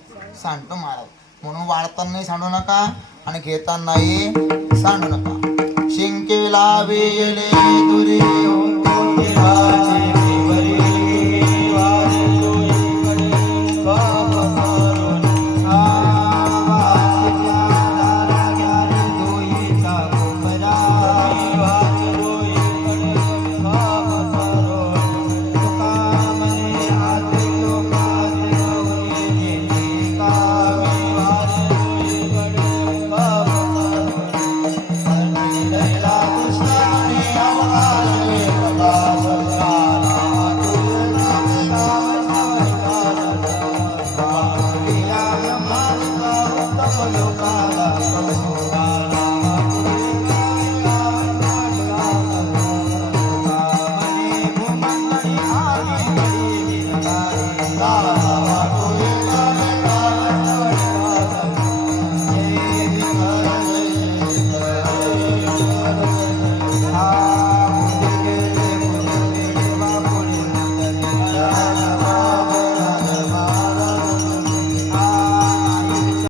सांडतो महाराज. म्हणून वाढतानाही सांडू नका आणि घेतानाही सांडू नका. शिंकेला वेले दुरी कृष्ण कौतुकाला